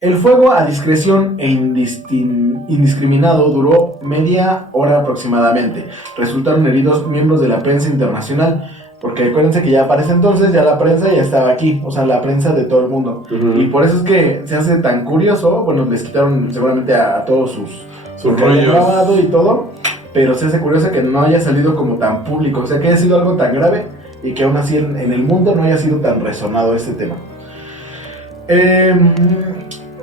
El fuego a discreción e indiscriminado duró media hora aproximadamente. Resultaron heridos miembros de la prensa internacional, porque acuérdense que ya para ese entonces ya la prensa ya estaba aquí, o sea, la prensa de todo el mundo. Y por eso es que se hace tan curioso. Bueno, les quitaron seguramente a todos sus rollos grabado y todo, pero se hace curioso que no haya salido como tan público, o sea, que haya sido algo tan grave y que aún así en el mundo no haya sido tan resonado este tema.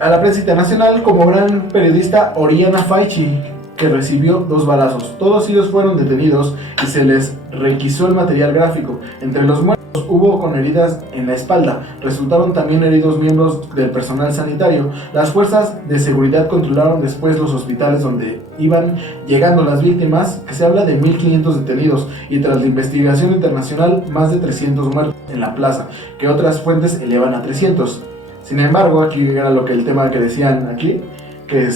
A la prensa internacional como gran periodista Oriana Faicci, que recibió 2 balazos. Todos ellos fueron detenidos y se les requisó el material gráfico. Entre los muertos hubo con heridas en la espalda. Resultaron también heridos miembros del personal sanitario. Las fuerzas de seguridad controlaron después los hospitales donde iban llegando las víctimas, que se habla de 1500 detenidos, y tras la investigación internacional más de 300 muertos en la plaza, que otras fuentes elevan a 300. Sin embargo, aquí era el tema que decían aquí, que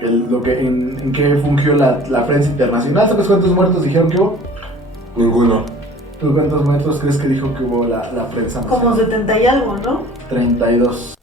en qué fungió la prensa internacional. ¿Sabes cuántos muertos dijeron que hubo? Ninguno. ¿Tú cuántos muertos crees que dijo que hubo la prensa nacional? Como 70 y algo, ¿no? 32.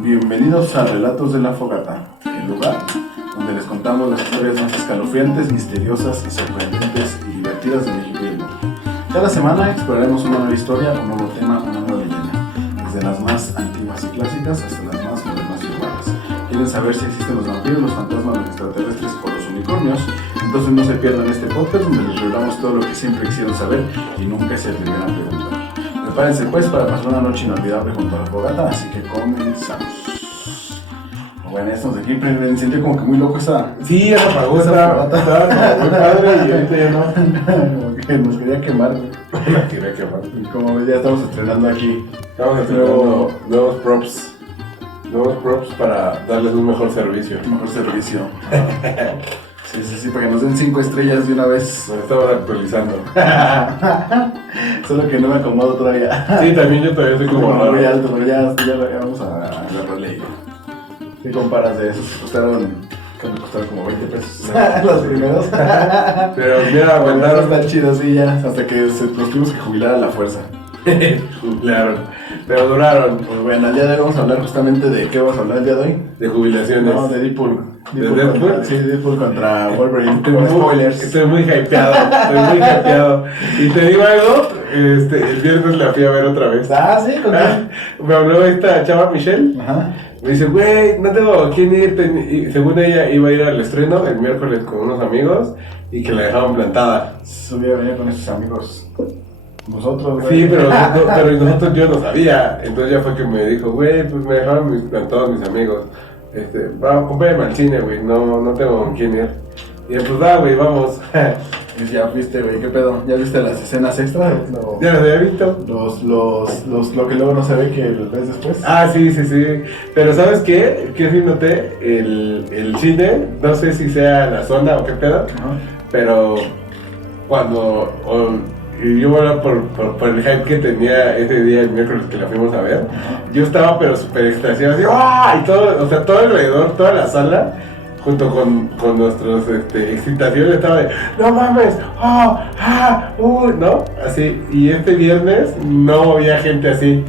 Bienvenidos a Relatos de la Fogata, el lugar donde les contamos las historias más escalofriantes, misteriosas y sorprendentes y divertidas de México y el mundo. Cada semana exploraremos una nueva historia, un nuevo tema, una nueva leyenda, desde las más antiguas y clásicas hasta las más modernas y urbanas. ¿Quieren saber si existen los vampiros, los fantasmas, los extraterrestres o los unicornios? Entonces no se pierdan este podcast donde les revelamos todo lo que siempre quisieron saber y nunca se atreverán a preguntar. Prepárense pues para pasar una noche inolvidable junto a la fogata, así que comenzamos. Bueno, estamos aquí, pero me sentí como que muy loco esa... Sí, ya se apagó esa fogata. Estaba muy padre y ahorita ya no. Como que nos quería quemar, güey. La quería quemar. Y como ves, ya estamos estrenando aquí. Estamos estrenando nuevos props. Nuevos props para darles un mejor servicio. Un mejor servicio. Sí, para que nos den 5 estrellas de una vez. Nos estamos actualizando. Solo que no me acomodo todavía. Sí, también yo todavía soy como Muy raro. alto, pero ya vamos a agarrarle. ¿Qué comparas de esos? Que me costaron como 20 pesos. Los primeros. Pero mira, aguantaron. Están chidos, sí, ya. Hasta que los tuvimos que jubilar a la fuerza. Claro. Pero duraron. Pues bueno, el día de hoy vamos a hablar justamente de qué vamos a hablar el día de hoy. De jubilaciones. No, de Deadpool. ¿De Deadpool? Sí, Deadpool contra Wolverine. Spoilers. Estoy muy hypeado. Y te digo algo, el viernes la fui a ver otra vez. Ah, sí, con quién. Me habló esta chava Michelle. Ajá. Me dice, güey, no tengo a quién ir. Y según ella iba a ir al estreno el miércoles con unos amigos y que la dejaban plantada. Subí a venir con estos amigos. Nosotros, Sí, pero nosotros yo no sabía. Entonces ya fue que me dijo, güey, pues me dejaron plantados mis amigos. Acompáñame al cine, güey, no tengo con quién ir. Y yo, pues va, güey, vamos. Y ya fuiste, güey, ¿qué pedo? ¿Ya viste las escenas extra? ¿Ya los había visto? Lo que luego no se ve que lo ves después. Ah, sí. Pero ¿sabes qué? ¿Qué sí noté? El cine, no sé si sea la zona o qué pedo, pero cuando... Y yo voy a hablar por el hype que tenía ese día, el miércoles que la fuimos a ver. Yo estaba pero súper extasiado, así, ¡ah! Y todo, o sea, todo alrededor, toda la sala, junto con nuestros excitaciones, estaba de, ¡no mames! ¿No? Así, y este viernes no había gente así.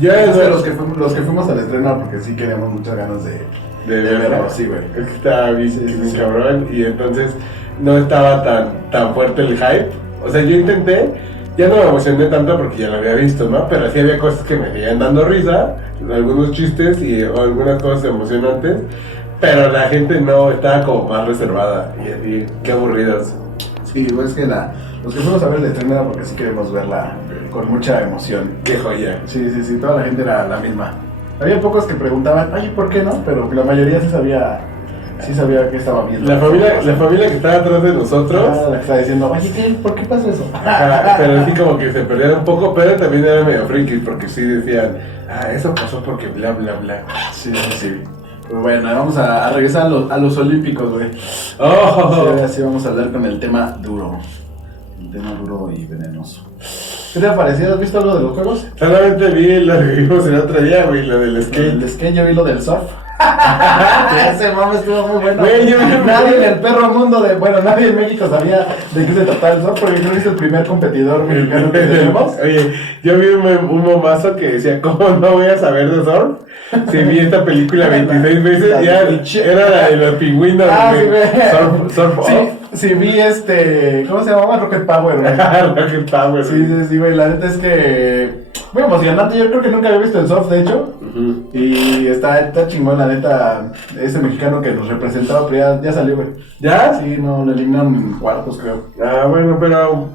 Yo los que fuimos al estreno, porque sí queríamos muchas ganas de verlo, sí, güey. Es que estaba bien cabrón, y entonces no estaba tan fuerte el hype. O sea, yo intenté, ya no me emocioné tanto porque ya lo había visto, ¿no? Pero sí había cosas que me seguían dando risa, algunos chistes y algunas cosas emocionantes, pero la gente no estaba como más reservada y así, qué aburridos. Sí, pues es que los que fuimos a ver el estreno era porque sí queremos verla con mucha emoción. Qué joya. Sí, toda la gente era la misma. Había pocos que preguntaban, oye, ¿por qué no? Pero la mayoría sí sabía que estaba bien. La familia que estaba atrás de nosotros. La que estaba diciendo, oye, ¿por qué pasó eso? Pero sí como que se perdían un poco, pero también eran medio frikis porque sí decían, eso pasó porque bla, bla, bla. Sí. Pues bueno, vamos a regresar a los olímpicos, güey. Oh. Sí, así vamos a hablar con el tema duro. El tema duro y venenoso. ¿Qué te ha parecido? ¿Has visto algo de los juegos? Solamente vi lo que vimos el otro día, güey, lo del skate. El skate, yo vi lo del surf. Ese mame estuvo muy bueno. Güey, nadie en el perro mundo nadie en México sabía de qué se trataba el surf, porque yo es el primer competidor mexicano que tenemos. Oye, yo vi un momazo que decía, ¿cómo no voy a saber de surf? Si vi esta película 26 veces, ya era la de los pingüinos. Sí, güey. Surf sí, off. sí, vi ¿cómo se llamaba? Rocket Power, güey. Rocket Power. Sí, güey, la neta es que muy emocionante. Yo creo que nunca había visto el surf, de hecho. Uh-huh. Y está chingón, la neta. Ese mexicano que nos representaba, pero ya salió, güey. ¿Ya? Sí, no, lo eliminaron en cuartos, creo. Bueno,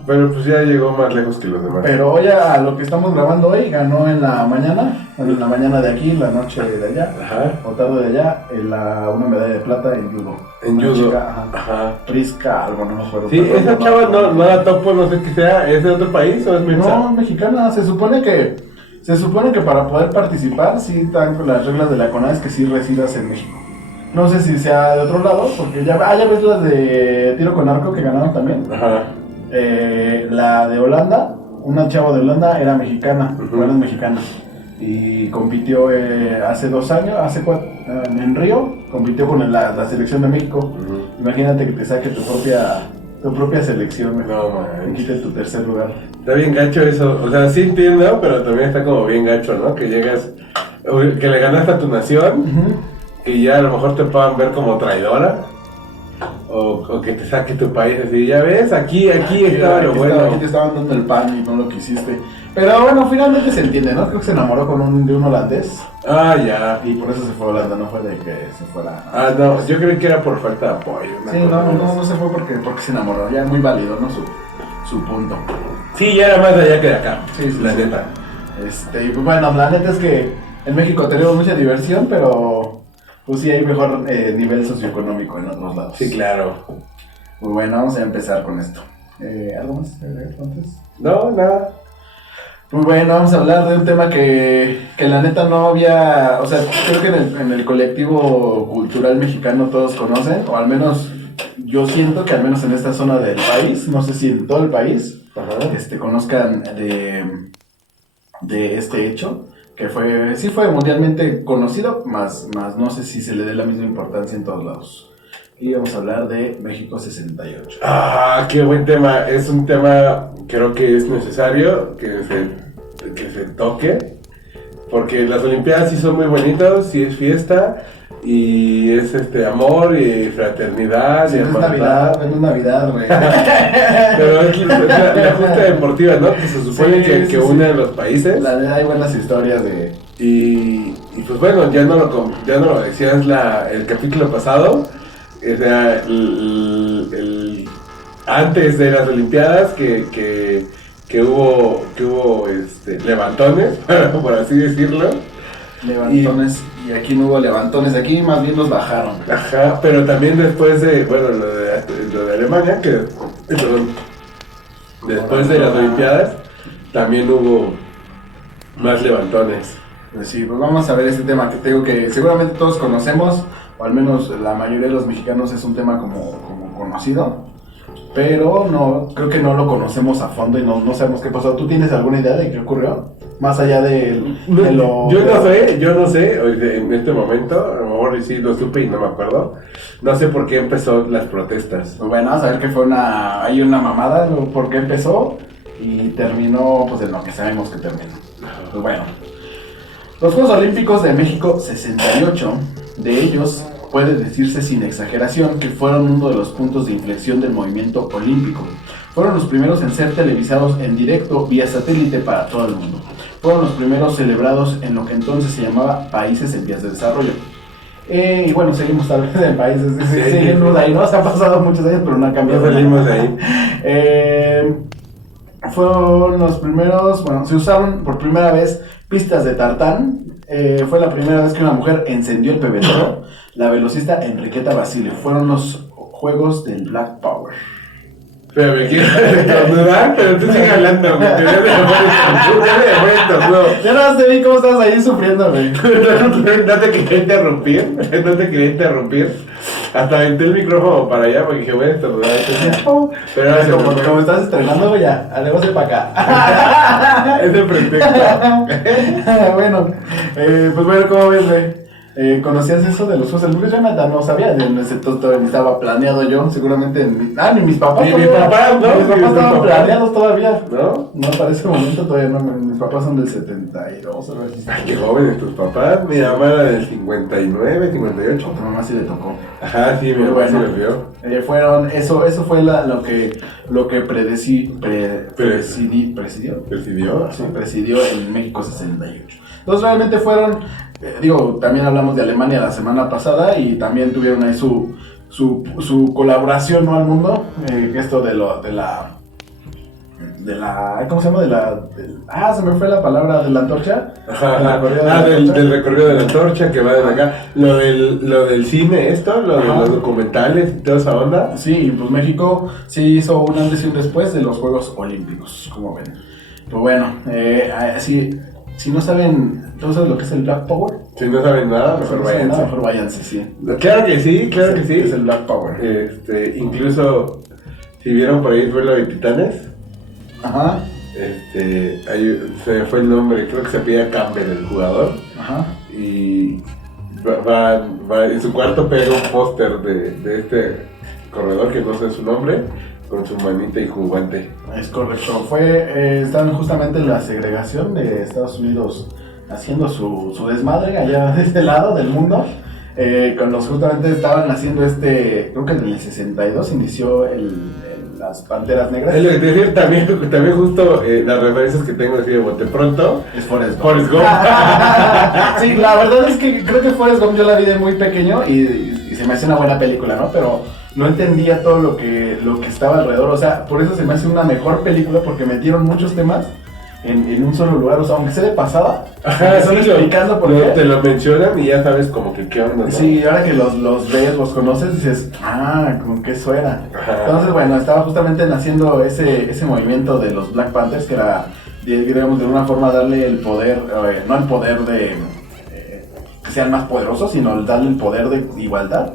pero pues ya llegó más lejos que los demás. Pero hoy a lo que estamos grabando hoy, ganó en la mañana de aquí, la noche de allá, o tarde de allá, una medalla de plata en judo. En una judo. Chica, ajá. Prisca, algo, no me acuerdo. Sí, esa chava no la topo, no sé qué sea, ¿es de otro país o es mexicana? No, mexicana. Se supone que para poder participar, sí están con las reglas de la CONADE, que sí residas en México. No sé si sea de otro lado, porque ya ves las de tiro con arco que ganaron también. Ajá. La de Holanda, una chava de Holanda era mexicana, Uh-huh. es mexicana. Y compitió hace 2 años, en Río, compitió con la selección de México. Uh-huh. Imagínate que te saque tu propia selección, güey. No, Y man. quite tu tercer lugar. Está bien gacho eso, o sea, sí entiendo, pero también está como bien gacho, ¿no? Que llegas, que le ganaste a tu nación, Uh-huh. que ya a lo mejor te puedan ver como traidora, o que te saque tu país así, ya ves, aquí estaba lo bueno. Aquí te estaban dando el pan y no lo quisiste. Pero bueno, finalmente se entiende, ¿no? Creo que se enamoró de un holandés. Ya. Y por eso se fue a Holanda, no fue de que se fuera. No, yo creo que era por falta de apoyo. Sí, no se fue porque se enamoró. Ya muy válido, ¿no? Su punto. Sí, ya era más de allá que de acá. Sí, la neta. Y pues bueno, la neta es que en México tenemos mucha diversión, pero pues sí hay mejor nivel socioeconómico en otros lados. Sí, claro. Muy bueno, vamos a empezar con esto. ¿Algo más antes? No, nada. Pues bueno, vamos a hablar de un tema que la neta no había, o sea, creo que en el colectivo cultural mexicano todos conocen, o al menos yo siento que al menos en esta zona del país, no sé si en todo el país, conozcan de este hecho, que sí fue mundialmente conocido, más no sé si se le dé la misma importancia en todos lados. Y vamos a hablar de México 68. Qué buen tema. Es un tema, creo que es necesario que se toque. Porque las Olimpiadas sí son muy bonitas, sí es fiesta. Y es amor y fraternidad. Sí, y es Navidad, güey. Pero es la justa deportiva, ¿no? Que se supone que une a los países. Hay buenas historias de... Y pues bueno, ya no lo decías el capítulo pasado. O sea, antes de las Olimpiadas que hubo levantones, por así decirlo. Levantones, y aquí no hubo levantones, aquí más bien los bajaron. Ajá, pero también después de, lo de Alemania, después de las Olimpiadas, también hubo más levantones. Pues sí, pues vamos a ver este tema que tengo que seguramente todos conocemos, o al menos la mayoría de los mexicanos es un tema como conocido, pero no, creo que no lo conocemos a fondo y no sabemos qué pasó. ¿Tú tienes alguna idea de qué ocurrió? Más allá de lo... Yo no sé, en este momento, a lo mejor sí lo supe y no me acuerdo. No sé por qué empezó las protestas. Pues bueno, vamos a ver que hay una mamada, por qué empezó y terminó pues en lo que sabemos que terminó. Pues bueno, los Juegos Olímpicos de México 68, de ellos puede decirse sin exageración que fueron uno de los puntos de inflexión del movimiento olímpico. Fueron los primeros en ser televisados en directo vía satélite para todo el mundo. Fueron los primeros celebrados en lo que entonces se llamaba países en vías de desarrollo. Y bueno, seguimos tal vez en países, seguimos ahí, ¿no? Se han pasado muchos años, pero no ha cambiado. No salimos de ahí. Fueron los primeros, se usaron por primera vez pistas de tartán fue la primera vez que una mujer encendió el pebetero, la velocista Enriqueta Basile. Fueron los Juegos del Black Power. Pero me quiero estornudar, pero tú sigue hablando, güey. Ya me dejó estornudo. Ya nada más te vi cómo estabas ahí sufriendo, güey. No te quería interrumpir. Hasta aventé el micrófono para allá porque dije, voy a estornudar. Pero ahora como estás estrenando, güey, ya, alevose para acá. Es el pretexto. Bueno, pues bueno, ¿cómo ves, güey? ¿Conocías eso de los Juegos Olímpicos? Yo no sabía, en ese todavía estaba planeado yo, seguramente ni mis papás. Ni mis papás, ¿no? Mis papás estaban planeados todavía. ¿No? No, para ese momento todavía no, mis papás son del 72, algo así. Ay, qué jóvenes tus papás. Mi mamá era del 59, 58. A tu mamá sí le tocó. Ajá, sí, mi mamá sí lo vio. Fueron, eso fue lo que presidió en México 68. Entonces realmente fueron, también hablamos de Alemania la semana pasada y también tuvieron ahí su colaboración, ¿no? Al mundo, esto de la ¿cómo se llama? Se me fue la palabra, de la antorcha. Ajá. Del recorrido de la antorcha que va desde acá. Lo del cine, lo de los documentales y toda esa onda. Sí, pues México sí hizo un antes y un después de los Juegos Olímpicos, como ven. Pues bueno, si no saben, ¿tú sabes lo que es el Black Power? Si no saben nada, mejor váyanse, sí. Claro que sí. Es el Black Power. Incluso, si vieron por ahí el duelo de titanes. Ajá. Ahí se me fue el nombre, creo que se pide Campbell, el jugador. Ajá. Y va en su cuarto pega un póster de este corredor que no sé su nombre, con su manita y su guante. Es correcto. Estaban justamente en la segregación de Estados Unidos haciendo su desmadre allá de este lado del mundo. Justamente estaban haciendo creo que en el 62 inició las Panteras Negras. Es lo que te decía, también justo las referencias que tengo así de bote pronto. Es Forrest Gump. Sí, la verdad es que creo que Forrest Gump yo la vi de muy pequeño y se me hace una buena película, ¿no? Pero no entendía todo lo que estaba alrededor, o sea, por eso se me hace una mejor película porque metieron muchos temas en un solo lugar, o sea, aunque sea de pasada, están explicando por qué. Te lo mencionan y ya sabes como que qué onda, ¿no? Sí, ahora que los ves, los conoces, dices, como que eso era. Ajá. Entonces, bueno, estaba justamente naciendo ese movimiento de los Black Panthers, que era, digamos, de una forma darle el poder, no el poder de que sean más poderosos, sino darle el poder de igualdad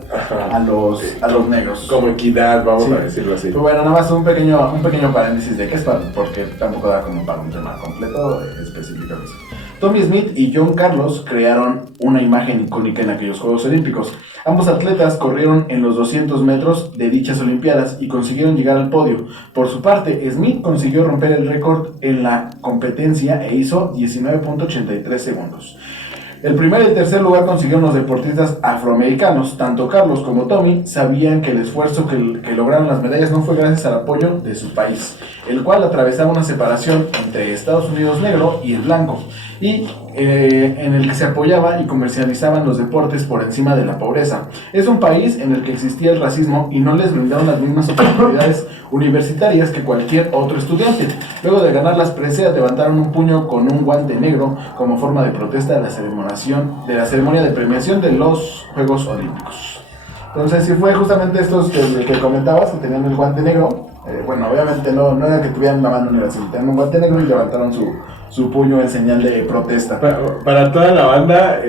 a los negros. Como equidad, vamos a decirlo así. Pues bueno, nada más un pequeño paréntesis de qué es, porque tampoco da como para un tema completo específicamente. Tommy Smith y John Carlos crearon una imagen icónica en aquellos Juegos Olímpicos. Ambos atletas corrieron en los 200 metros de dichas Olimpiadas y consiguieron llegar al podio. Por su parte, Smith consiguió romper el récord en la competencia e hizo 19.83 segundos. El primer y el tercer lugar consiguieron los deportistas afroamericanos. Tanto Carlos como Tommy sabían que el esfuerzo que lograron las medallas no fue gracias al apoyo de su país, el cual atravesaba una separación entre Estados Unidos negro y el blanco, y en el que se apoyaba y comercializaban los deportes por encima de la pobreza. Es un país en el que existía el racismo y no les brindaron las mismas oportunidades universitarias que cualquier otro estudiante. Luego de ganar las preseas, levantaron un puño con un guante negro como forma de protesta de la ceremonia de premiación de los Juegos Olímpicos. Entonces, si fue justamente estos que comentabas, que tenían el guante negro. Bueno, obviamente no era que tuvieran la mano negra, sino tenían un guante negro y levantaron su puño en señal de protesta. Para toda la banda,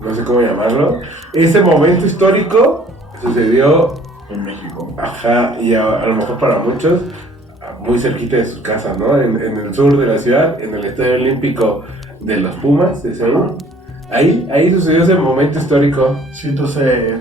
no sé cómo llamarlo, ese momento histórico sucedió en México. Ajá, y a lo mejor para muchos, muy cerquita de sus casas, ¿no? En el sur de la ciudad, en el Estadio Olímpico de los Pumas de Seúl. Ahí sucedió ese momento histórico. Sí, entonces,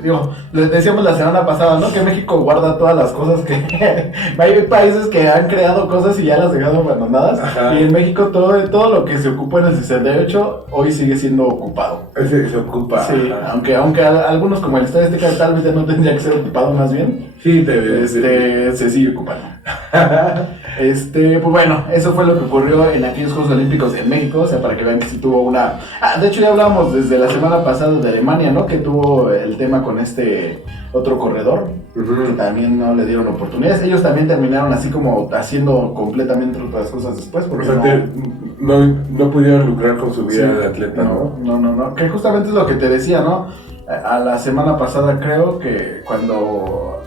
les decíamos la semana pasada, ¿no? Que México guarda todas las cosas que... Hay países que han creado cosas y ya las dejaron abandonadas. Ajá. Y en México todo lo que se ocupó en el 68 hoy sigue siendo ocupado. Se ocupa. Sí, aunque algunos como el Estadio Azteca tal vez ya no tendría que ser ocupado más bien. Sí, se sigue ocupando. Pues bueno, eso fue lo que ocurrió en aquellos Juegos Olímpicos en México, o sea, para que vean que sí tuvo una... de hecho ya hablábamos desde la semana pasada de Alemania, ¿no? Que tuvo el tema con este otro corredor, que también no le dieron oportunidades. Ellos también terminaron así como haciendo completamente otras cosas después, porque o sea, no pudieron lucrar con su vida de atleta, ¿no? No, que justamente es lo que te decía, ¿no? A la semana pasada creo que cuando...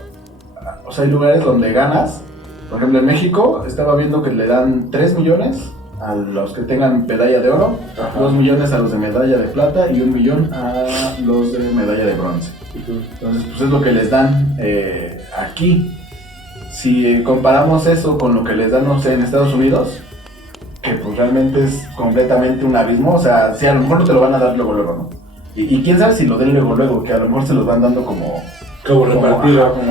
O sea, hay lugares donde ganas. Por ejemplo, en México estaba viendo que le dan 3 millones a los que tengan medalla de oro, 2 millones a los de medalla de plata y 1 millón a los de medalla de bronce. Entonces, pues es lo que les dan aquí. Si comparamos eso con lo que les dan, no sé, en Estados Unidos, que pues realmente es completamente un abismo. O sea, si a lo mejor no te lo van a dar luego, ¿no? Y quién sabe si lo den luego, que a lo mejor se los van dando como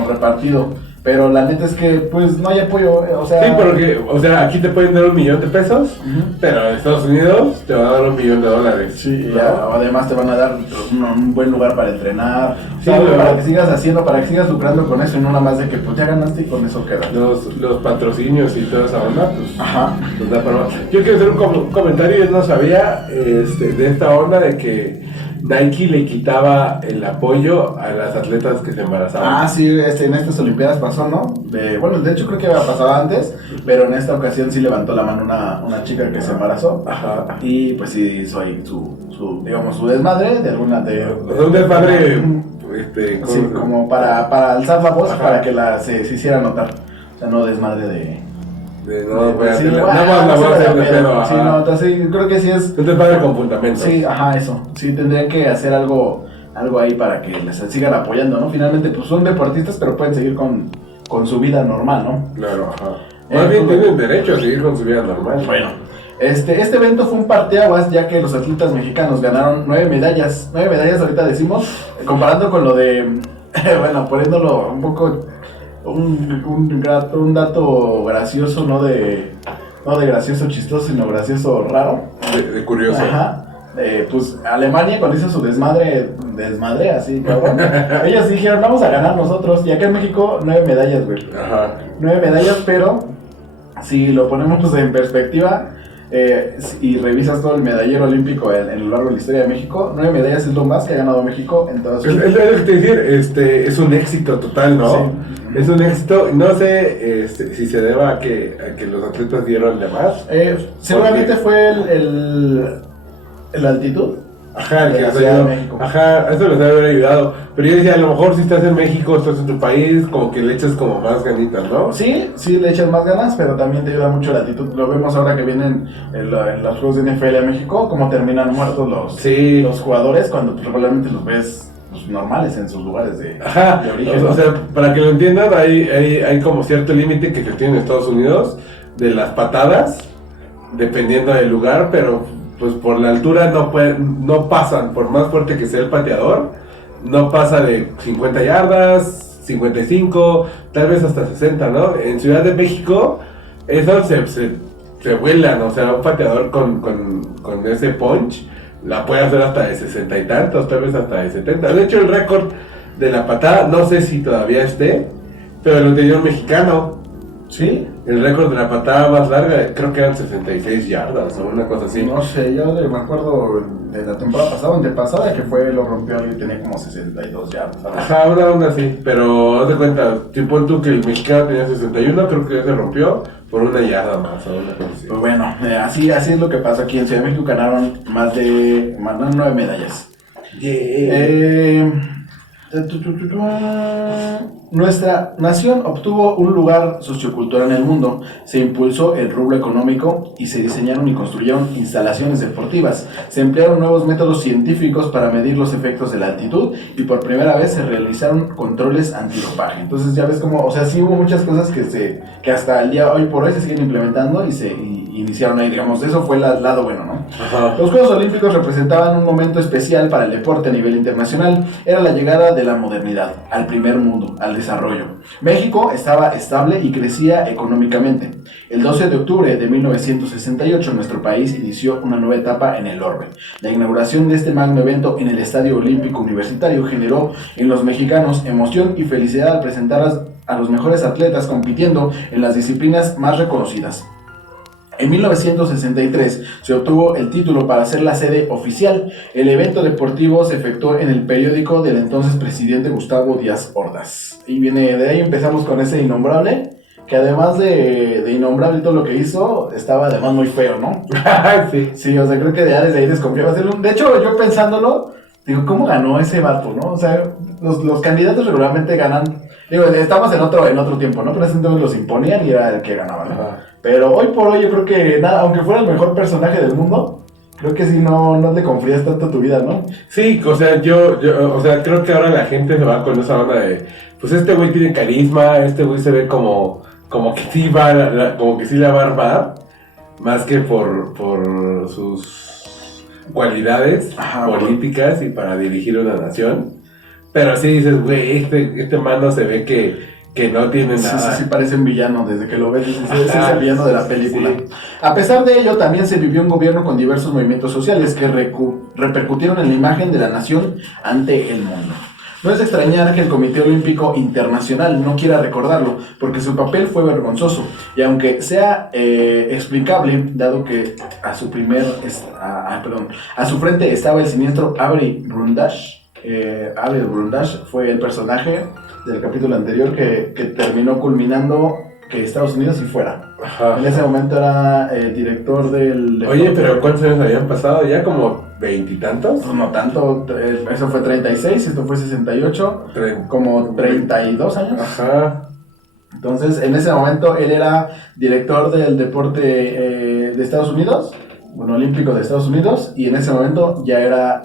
repartido. Pero la neta es que, pues, no hay apoyo, o sea... Sí, porque, o sea, aquí te pueden dar $1 millón, pero en Estados Unidos te van a dar $1 millón. Sí, ¿no? Además te van a dar un buen lugar para entrenar, sí, para que sigas haciendo, para que sigas lucrando con eso y no nada más de que, pues, ya ganaste y con eso queda. Los patrocinios y toda esa onda, pues... Ajá. Pues da para... Yo quiero hacer un comentario, yo no sabía de esta onda de que Nike le quitaba el apoyo a las atletas que se embarazaban. Sí, en estas Olimpiadas pasó, ¿no? Bueno, de hecho creo que había pasado antes, pero en esta ocasión sí levantó la mano una chica que se embarazó. Ajá. Y pues sí hizo ahí su desmadre de alguna... un desmadre... sí, como para alzar la voz. Ajá. Para que se hiciera notar. O sea, no desmadre de... No, voy a hacer de pedo. Sí, no, entonces creo que sí es... Un desmadre con fundamento. Sí, ajá, eso. Sí, tendrían que hacer algo ahí para que les sigan apoyando, ¿no? Finalmente, pues son deportistas, pero pueden seguir con su vida normal, ¿no? Claro, ajá. Más bien tienen derecho a seguir con su vida normal. Bueno, este evento fue un parteaguas, ya que los atletas mexicanos ganaron 9 medallas. 9 medallas ahorita decimos, comparando con lo de... bueno, poniéndolo un poco... Un dato gracioso, no de gracioso chistoso, sino gracioso raro. De curioso. Ajá. Pues Alemania cuando hizo su desmadre así, cabrón. Ellos dijeron, vamos a ganar nosotros. Y acá en México 9 medallas, güey. Ajá. 9 medallas, pero si lo ponemos en perspectiva y revisas todo el medallero olímpico en lo largo de la historia de México, 9 medallas es lo más que ha ganado México en toda su vida. Es lo que te decir, es un éxito total, ¿no? Sí. Es un éxito, no sé si se deba a que los atletas dieron de más. Seguramente fue el altitud. Ajá, el que les ayudó. Ajá, eso les debe haber ayudado. Pero yo decía, a lo mejor si estás en México, estás en tu país, como que le echas como más ganitas, ¿no? Sí, le echas más ganas, pero también te ayuda mucho la altitud. Lo vemos ahora que vienen en los juegos de NFL a México, cómo terminan muertos los jugadores cuando probablemente los ves normales en sus lugares de origen. O sea, para que lo entiendan, hay como cierto límite que se tiene en Estados Unidos de las patadas, dependiendo del lugar, pero pues por la altura no pasan, por más fuerte que sea el pateador, no pasa de 50 yardas, 55, tal vez hasta 60, ¿no? En Ciudad de México, eso se vuelan, o sea, un pateador con ese punch la puede hacer hasta de 60 y tantos, tal vez hasta de 70. De hecho, el récord de la patada, no sé si todavía esté, pero lo tenía un mexicano. ¿Sí? El récord de la patada más larga, creo que eran 66 yardas o una cosa así. No sé, yo me acuerdo de la temporada pasada, antepasada, que lo rompió y tenía como 62 yardas. ¿sabes? Ajá, una onda así, pero haz de cuenta, tipo tú que el mexicano tenía 61, creo que ya se rompió por 1 yarda más o una cosa así. Pues bueno, así es lo que pasó aquí en Ciudad de México, ganaron más de 9 medallas. Yeah. Nuestra nación obtuvo un lugar sociocultural en el mundo, se impulsó el rubro económico y se diseñaron y construyeron instalaciones deportivas, se emplearon nuevos métodos científicos para medir los efectos de la altitud y por primera vez se realizaron controles antidopaje. Entonces ya ves como, o sea, sí hubo muchas cosas que hasta el día hoy por hoy se siguen implementando y se iniciaron ahí, digamos, eso fue el lado bueno, ¿no? Ajá. Los Juegos Olímpicos representaban un momento especial para el deporte a nivel internacional, era la llegada de la modernidad, al primer mundo, al desarrollo. México estaba estable y crecía económicamente. El 12 de octubre de 1968 nuestro país inició una nueva etapa en el orbe. La inauguración de este magno evento en el Estadio Olímpico Universitario generó en los mexicanos emoción y felicidad al a los mejores atletas compitiendo en las disciplinas más reconocidas. En 1963 se obtuvo el título para ser la sede oficial. El evento deportivo se efectuó en el periódico del entonces presidente Gustavo Díaz Ordaz. Y de ahí empezamos con ese innombrable, que además de innombrable todo lo que hizo, estaba además muy feo, ¿no? Sí, o sea, creo que ya desde ahí desconfiaba. De hecho, yo pensándolo, digo, ¿cómo ganó ese vato, no? O sea, los candidatos regularmente ganan. Digo, estamos en otro tiempo, ¿no? Pero ese entonces los imponían y era el que ganaba, ¿no? Pero hoy por hoy yo creo que nada, aunque fuera el mejor personaje del mundo, creo que sí no te confías tanto tu vida, ¿no? Sí, o sea, yo creo que ahora la gente se va con esa onda de, pues este güey tiene carisma, este güey se ve como que sí como que sí la va a armar, más que por sus cualidades políticas y para dirigir una nación. Pero sí dices, güey, este mano se ve que no tiene nada. Sí, parece un villano, desde que lo ves, es el villano de la película. Sí. A pesar de ello, también se vivió un gobierno con diversos movimientos sociales que repercutieron en la imagen de la nación ante el mundo. No es de extrañar que el Comité Olímpico Internacional no quiera recordarlo, porque su papel fue vergonzoso, y aunque sea explicable, dado que a su frente estaba el siniestro Avery Brundage. Avery Brundage fue el personaje del capítulo anterior que terminó culminando que Estados Unidos sí fuera. Ajá. En ese momento era el director del... Oye, pero ¿cuántos años habían pasado? ¿Ya como 20 y tantos? No tanto, eso fue 36, esto fue 68, como 32 años. Ajá. Entonces, en ese momento él era director del deporte de Estados Unidos, olímpico de Estados Unidos, y en ese momento ya era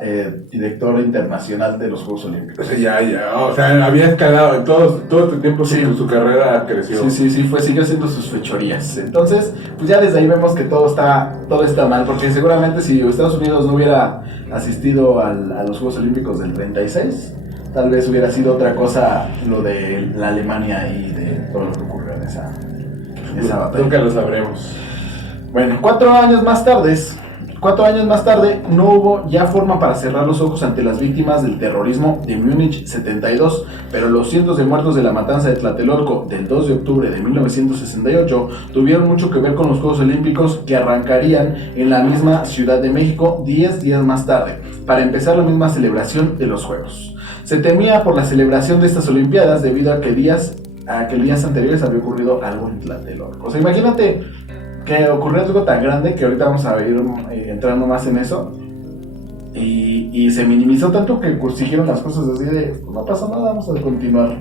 director internacional de los Juegos Olímpicos. O sea, había escalado en todo este tiempo, sí. Su carrera creció. Sí, siguió haciendo sus fechorías. Entonces, pues ya desde ahí vemos que todo está mal, porque seguramente si Estados Unidos no hubiera asistido a los Juegos Olímpicos del 36, tal vez hubiera sido otra cosa lo de la Alemania y de todo lo que ocurrió en esa batalla. Nunca lo sabremos. Bueno, 4 años más tarde, no hubo ya forma para cerrar los ojos ante las víctimas del terrorismo de Múnich 72, pero los cientos de muertos de la matanza de Tlatelolco del 2 de octubre de 1968 tuvieron mucho que ver con los Juegos Olímpicos que arrancarían en la misma Ciudad de México 10 días más tarde, para empezar la misma celebración de los Juegos. Se temía por la celebración de estas Olimpiadas debido a que días anteriores había ocurrido algo en Tlatelolco. O sea, imagínate que ocurrió algo tan grande que ahorita vamos a ir entrando más en eso, y se minimizó tanto que siguieron las cosas así de no pasa nada, vamos a continuar.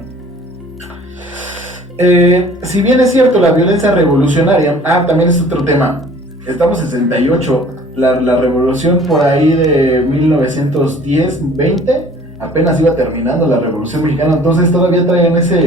Si bien es cierto la violencia revolucionaria, también es otro tema, estamos en 68, la revolución por ahí de 1910-20 apenas iba terminando la revolución mexicana, entonces todavía traían esa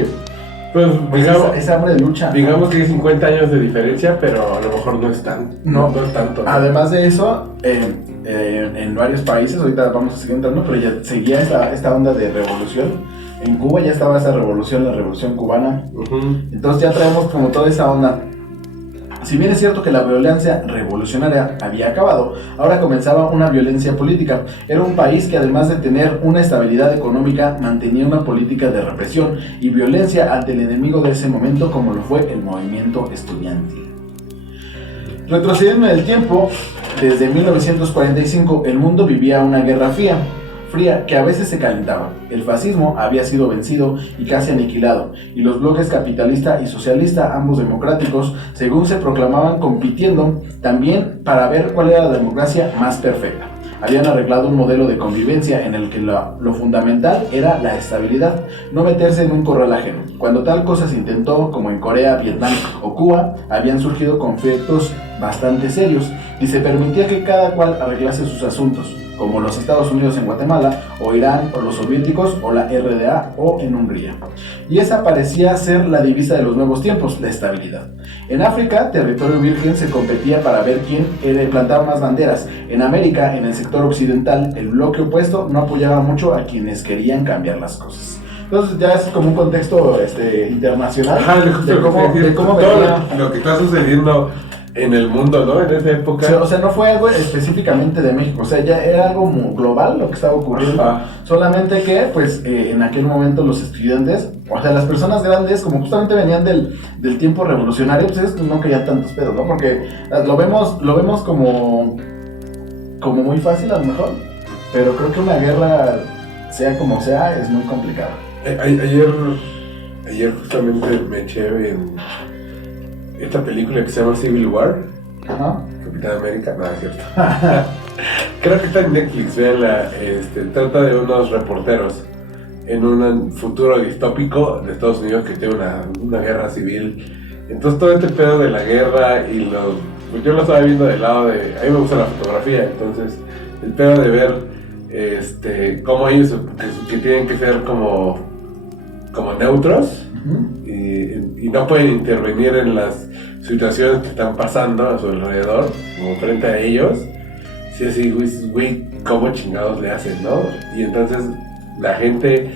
hambre de lucha. Digamos que hay 50 años de diferencia, pero a lo mejor no es tanto. No es tanto. Además de eso, en varios países, ahorita vamos a seguir entrando, pero ya seguía esta onda de revolución. En Cuba ya estaba esa revolución, la revolución cubana. Uh-huh. Entonces ya traemos como toda esa onda. Si bien es cierto que la violencia revolucionaria había acabado, ahora comenzaba una violencia política. Era un país que, además de tener una estabilidad económica, mantenía una política de represión y violencia ante el enemigo de ese momento, como lo fue el movimiento estudiantil. Retrocediendo en el tiempo, desde 1945 el mundo vivía una guerra fría que a veces se calentaba. El fascismo había sido vencido y casi aniquilado, y los bloques capitalista y socialista, ambos democráticos, según se proclamaban, compitiendo también para ver cuál era la democracia más perfecta. Habían arreglado un modelo de convivencia en el que lo fundamental era la estabilidad, no meterse en un corral ajeno. Cuando tal cosa se intentó, como en Corea, Vietnam o Cuba, habían surgido conflictos bastante serios y se permitía que cada cual arreglase sus asuntos, como los Estados Unidos en Guatemala, o Irán, o los soviéticos, o la RDA, o en Hungría. Y esa parecía ser la divisa de los nuevos tiempos, la estabilidad. En África, territorio virgen, se competía para ver quién plantaba más banderas. En América, en el sector occidental, el bloque opuesto no apoyaba mucho a quienes querían cambiar las cosas. Entonces ya es como un contexto internacional. Ajá, de cómo todo lo que está sucediendo en el mundo, ¿no? En esa época. O sea, no fue algo específicamente de México, o sea, ya era algo global lo que estaba ocurriendo. Ajá. Solamente que, pues, en aquel momento los estudiantes, o sea, las personas grandes, como justamente venían del tiempo revolucionario, pues ellos no querían tantos pedos, ¿no? Porque lo vemos como muy fácil a lo mejor, pero creo que una guerra, sea como sea, es muy complicada. Ayer justamente me eché en esta película que se llama Civil War. Ajá. Capitán América, no, es cierto. Creo que está en Netflix, véanla. Trata de unos reporteros en un futuro distópico de Estados Unidos que tiene una guerra civil. Entonces todo este pedo de la guerra y pues yo lo estaba viendo del lado de... A mí me gusta la fotografía, entonces el pedo de ver cómo ellos que tienen que ser como neutros. Uh-huh. Y no pueden intervenir en las situaciones que están pasando a su alrededor, como frente a ellos. Sí, así, güey, ¿cómo chingados le hacen, no? Y entonces la gente,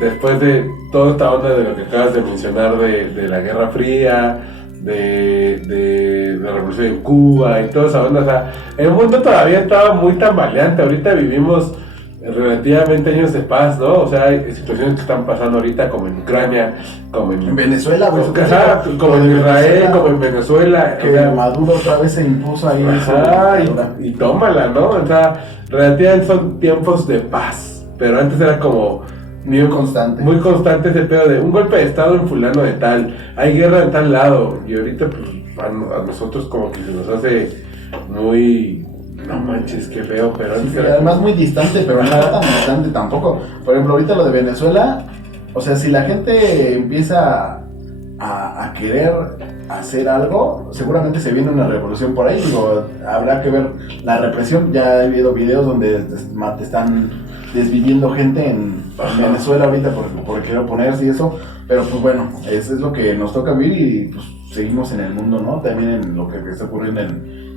después de toda esta onda de lo que acabas de mencionar de la Guerra Fría, de la revolución en Cuba y toda esa onda, o sea, el mundo todavía estaba muy tambaleante. Ahorita vivimos relativamente años de paz, ¿no? O sea, hay situaciones que están pasando ahorita como en Ucrania, como en Venezuela, güey. Como en Israel, como en Venezuela. Que Maduro otra vez se impuso ahí. Y tómala, ¿no? O sea, relativamente son tiempos de paz, pero antes era como muy constante. Muy constante ese pedo de un golpe de estado en fulano de tal, hay guerra en tal lado, y ahorita pues a nosotros como que se nos hace muy... No manches, qué feo, pero... Sí, además muy distante, pero no tan distante tampoco. Por ejemplo, ahorita lo de Venezuela, o sea, si la gente empieza a querer hacer algo, seguramente se viene una revolución por ahí. Digo, habrá que ver la represión. Ya he habido videos donde te están desviviendo gente en Venezuela ahorita por querer oponerse y eso. Pero pues bueno, eso es lo que nos toca vivir y pues seguimos en el mundo, ¿no? También en lo que está ocurriendo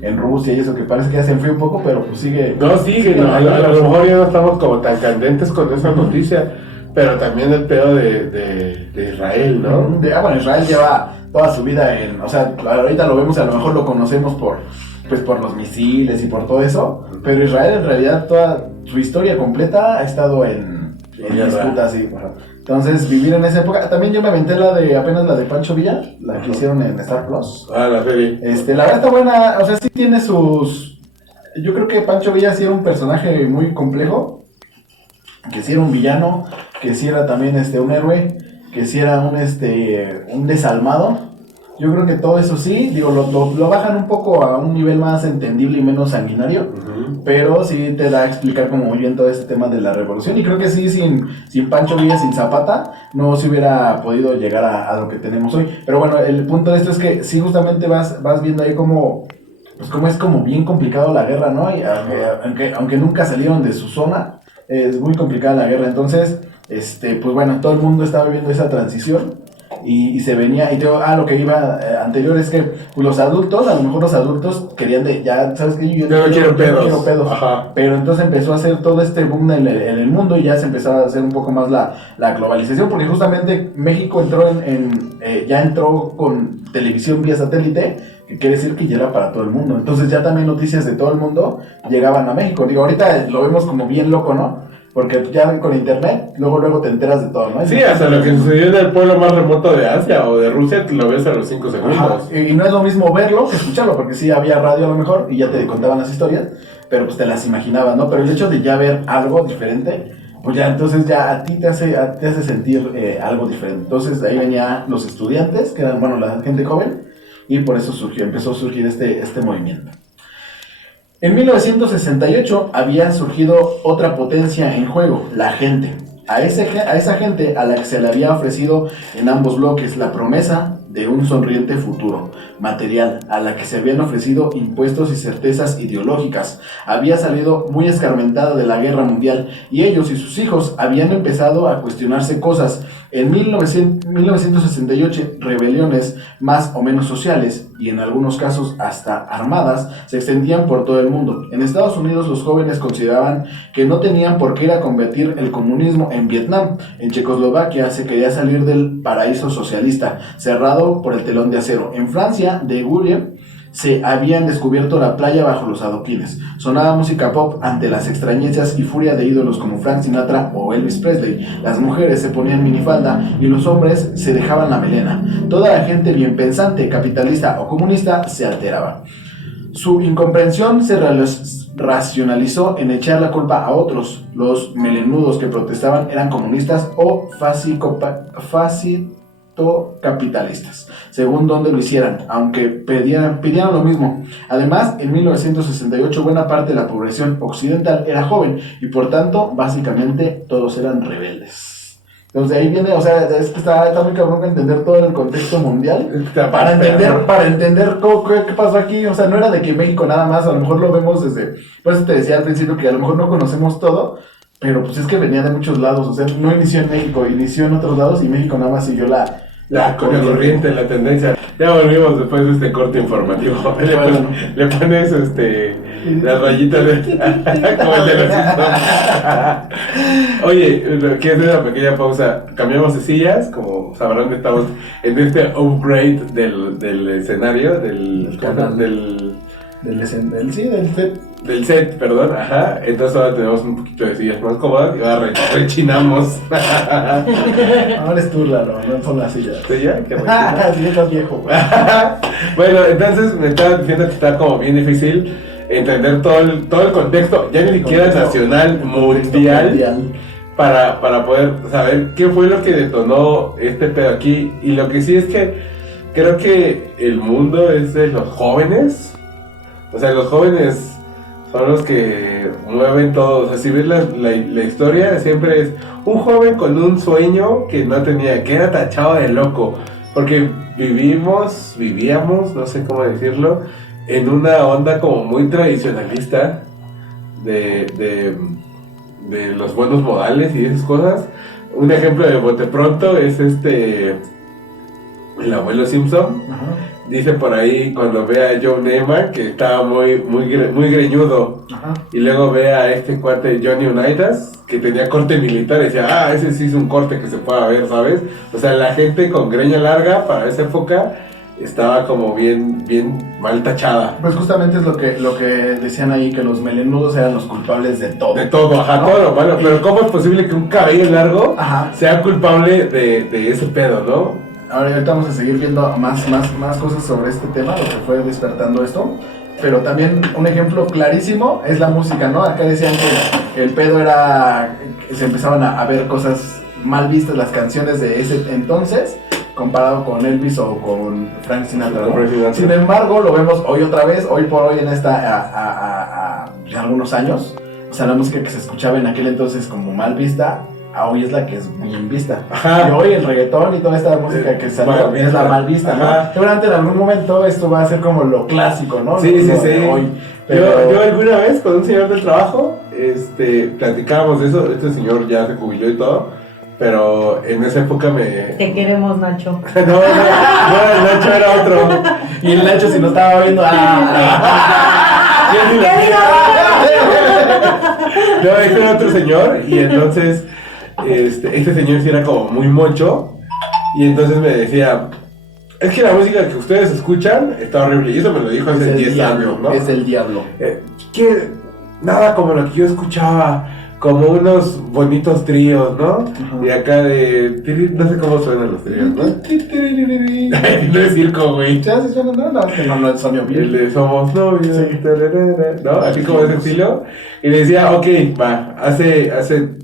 en Rusia y eso, que parece que ya se enfrió un poco, pero pues sigue. No, sigue, no, a lo mejor ya no estamos como tan candentes con esa noticia, pero también el pedo de Israel, ¿no? Bueno, Israel lleva toda su vida o sea, ahorita lo vemos, a lo mejor lo conocemos por los misiles y por todo eso, pero Israel en realidad toda su historia completa ha estado en disputas, sí. Entonces, vivir en esa época. También yo me aventé la de Pancho Villa, la que hicieron en Star Plus. La serie. La verdad está buena, o sea, sí tiene sus... Yo creo que Pancho Villa sí era un personaje muy complejo, que sí era un villano, que sí era también un héroe, que sí era un desalmado. Yo creo que todo eso sí, digo, lo bajan un poco a un nivel más entendible y menos sanguinario, pero sí te da a explicar como muy bien todo este tema de la revolución. Y creo que sí, sin Pancho Villa, sin Zapata, no se hubiera podido llegar a lo que tenemos hoy. Pero bueno, el punto de esto es que sí justamente vas viendo ahí como es como bien complicado la guerra, ¿no? Y aunque nunca salieron de su zona, es muy complicada la guerra. Entonces, pues bueno, todo el mundo estaba viviendo esa transición. Y se venía, y lo que iba anterior es que pues, los adultos, a lo mejor los adultos querían ya, ¿sabes qué? Yo no quiero pedos. Ajá. Pero entonces empezó a hacer todo este boom en el mundo y ya se empezó a hacer un poco más la globalización, porque justamente México ya entró con televisión vía satélite, que quiere decir que ya era para todo el mundo. Entonces ya también noticias de todo el mundo llegaban a México. Digo, ahorita lo vemos como bien loco, ¿no? Porque ya con internet, luego te enteras de todo, ¿no? Sí, hasta lo que sucedió en el pueblo más remoto de Asia o de Rusia, lo ves a los 5 segundos. Ajá. Y no es lo mismo verlo que escucharlo, porque sí había radio a lo mejor y ya te contaban las historias, pero pues te las imaginabas, ¿no? Pero el hecho de ya ver algo diferente, pues ya entonces ya a ti te hace sentir algo diferente. Entonces de ahí venían los estudiantes, que eran, bueno, la gente joven, y por eso empezó a surgir este movimiento. En 1968 había surgido otra potencia en juego, la gente. A esa gente a la que se le había ofrecido en ambos bloques la promesa de un sonriente futuro material, a la que se habían ofrecido impuestos y certezas ideológicas. Había salido muy escarmentada de la guerra mundial y ellos y sus hijos habían empezado a cuestionarse cosas. En 1968, rebeliones más o menos sociales y en algunos casos hasta armadas se extendían por todo el mundo. En Estados Unidos los jóvenes consideraban que no tenían por qué ir a combatir el comunismo en Vietnam. En Checoslovaquia se quería salir del paraíso socialista, cerrado por el telón de acero. En Francia, de Gaulle se habían descubierto la playa bajo los adoquines. Sonaba música pop ante las extrañezas y furia de ídolos como Frank Sinatra o Elvis Presley. Las mujeres se ponían minifalda y los hombres se dejaban la melena. Toda la gente bien pensante, capitalista o comunista se alteraba. Su incomprensión se racionalizó en echar la culpa a otros. Los melenudos que protestaban eran comunistas o capitalistas, según donde lo hicieran, aunque pidieran lo mismo. Además, en 1968 buena parte de la población occidental era joven y por tanto, básicamente, todos eran rebeldes. Entonces de ahí viene, o sea, es que está muy cabrón entender todo el contexto mundial para entender qué pasó aquí. O sea, no era de que México nada más, a lo mejor lo vemos desde, por eso te decía al principio que a lo mejor no conocemos todo, pero pues es que venía de muchos lados. O sea, no inició en México, inició en otros lados y México nada más siguió la corriente, la tendencia. Ya volvimos después de este corte informativo. Le pones las rayitas como el de los Simpsons. Oye, quiero hacer una pequeña pausa. Cambiamos de sillas, como sabrán, estamos en este upgrade del escenario, del set. Del set, perdón, ajá. Entonces ahora tenemos un poquito de sillas más cómodas y ahora rechinamos. Ahora es tú, Lalo, no son las sillas. ¿Sí ya? Qué sí, estás viejo, güey. Bueno, entonces me estaba diciendo que está como bien difícil entender todo el contexto, ya ni siquiera nacional, mundial. Para poder saber qué fue lo que detonó este pedo aquí. Y lo que sí es que creo que el mundo es de los jóvenes. O sea, los jóvenes son los que mueven todo. O sea, si ves la historia, siempre es un joven con un sueño que no tenía, que era tachado de loco. Porque vivíamos, no sé cómo decirlo, en una onda como muy tradicionalista de los buenos modales y esas cosas. Un ejemplo de bote pronto es el abuelo Simpson. Ajá. Dice por ahí cuando ve a Joe Neyman que estaba muy greñudo. Ajá. Y luego ve a este cuate Johnny Unitas que tenía corte militar y decía, ese sí es un corte que se puede ver, ¿sabes? O sea, la gente con greña larga para esa época estaba como bien mal tachada. Pues justamente es lo que decían ahí, que los melenudos eran los culpables de todo. De todo, ajá, ¿no? Todo lo malo. Pero ¿cómo es posible que un cabello largo sea culpable de ese pedo, no? Ahorita vamos a seguir viendo más cosas sobre este tema, lo que fue despertando esto. Pero también un ejemplo clarísimo es la música, ¿no? Acá decían que el pedo era, se empezaban a ver cosas mal vistas, las canciones de ese entonces, comparado con Elvis o con Frank Sinatra, ¿no? Sin embargo, lo vemos hoy por hoy en algunos años. O sea, la música que se escuchaba en aquel entonces como mal vista, a hoy es la que es bien vista. Ajá. Y hoy el reggaetón y toda esta música que salió es la mal vista, ¿no? Seguramente en algún momento esto va a ser como lo clásico, ¿no? Sí. Hoy. Pero... Yo alguna vez con un señor del trabajo, platicábamos de eso. Este señor ya se jubiló y todo, pero en esa época Te queremos, Nacho. No, el Nacho era otro. Y el Nacho si no estaba viendo... No, este era otro señor y entonces... Este señor sí era como muy mocho y entonces me decía, es que la música que ustedes escuchan está horrible, y eso me lo dijo hace 10 años, ¿no? Es del diablo. Que nada como lo que yo escuchaba, como unos bonitos tríos, ¿no? Uh-huh. Y acá no sé cómo suenan los tríos, ¿no? No es circo, güey. No es sonido bien. El de Somos Novios, sí. ¿No? Así como ese estilo. Y le decía, ok, va, hace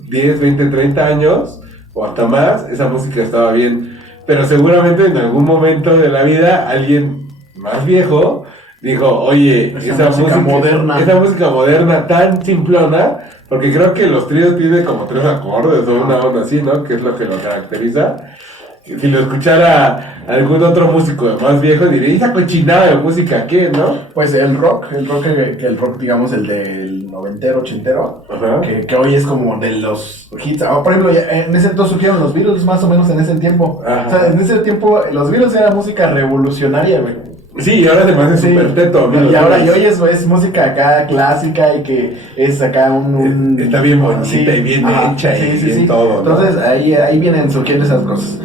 10, 20, 30 años o hasta más, esa música estaba bien, pero seguramente en algún momento de la vida alguien más viejo dijo, oye, esa música moderna tan simplona, porque creo que los tríos tienen como 3 acordes o una onda así, ¿no? Que es lo que lo caracteriza. Si lo escuchara algún otro músico más viejo, diría, ¿esa cochinada de música qué, no? Pues el rock, digamos, el del noventero, ochentero, que hoy es como de los hits. Por ejemplo, en ese entonces surgieron los Beatles, más o menos en ese tiempo. Ajá. O sea, en ese tiempo los Beatles eran música revolucionaria, güey. Sí, y ahora se me hace súper teto. Y ahora hoy es música acá clásica y que es acá está bien bonita y bien hecha y bien todo, ¿no? Entonces ahí vienen surgiendo esas cosas.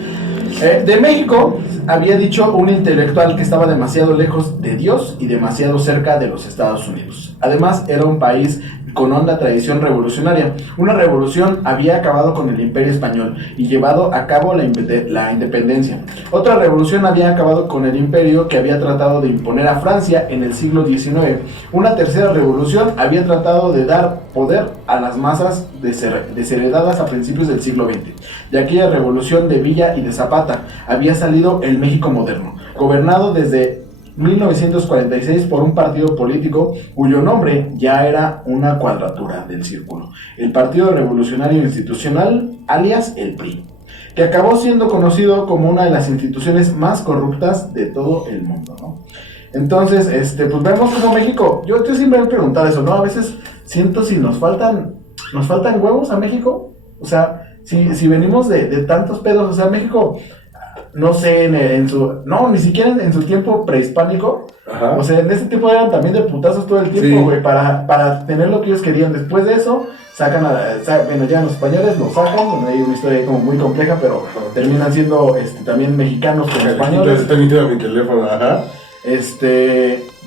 De México había dicho un intelectual que estaba demasiado lejos de Dios y demasiado cerca de los Estados Unidos. Además, era un país con honda tradición revolucionaria. Una revolución había acabado con el Imperio Español y llevado a cabo la independencia. Otra revolución había acabado con el imperio que había tratado de imponer a Francia en el siglo XIX. Una tercera revolución había tratado de dar poder a las masas desheredadas a principios del siglo XX. De aquella revolución de Villa y de Zapata había salido el México moderno, gobernado desde 1946 por un partido político cuyo nombre ya era una cuadratura del círculo, el Partido Revolucionario Institucional, alias el PRI, que acabó siendo conocido como una de las instituciones más corruptas de todo el mundo, ¿no? Entonces, pues vemos como México, yo siempre me he preguntado eso, ¿no? A veces siento si nos faltan huevos a México, o sea, si venimos de tantos pedos, o sea, México... No sé, ni siquiera en su tiempo prehispánico. Ajá. O sea, en ese tiempo eran también de putazos todo el tiempo, güey, para tener lo que ellos querían. Después de eso, ya los españoles lo sacan, hay una historia como muy compleja, pero terminan siendo también mexicanos como españoles. Está mintiendo mi teléfono, ajá.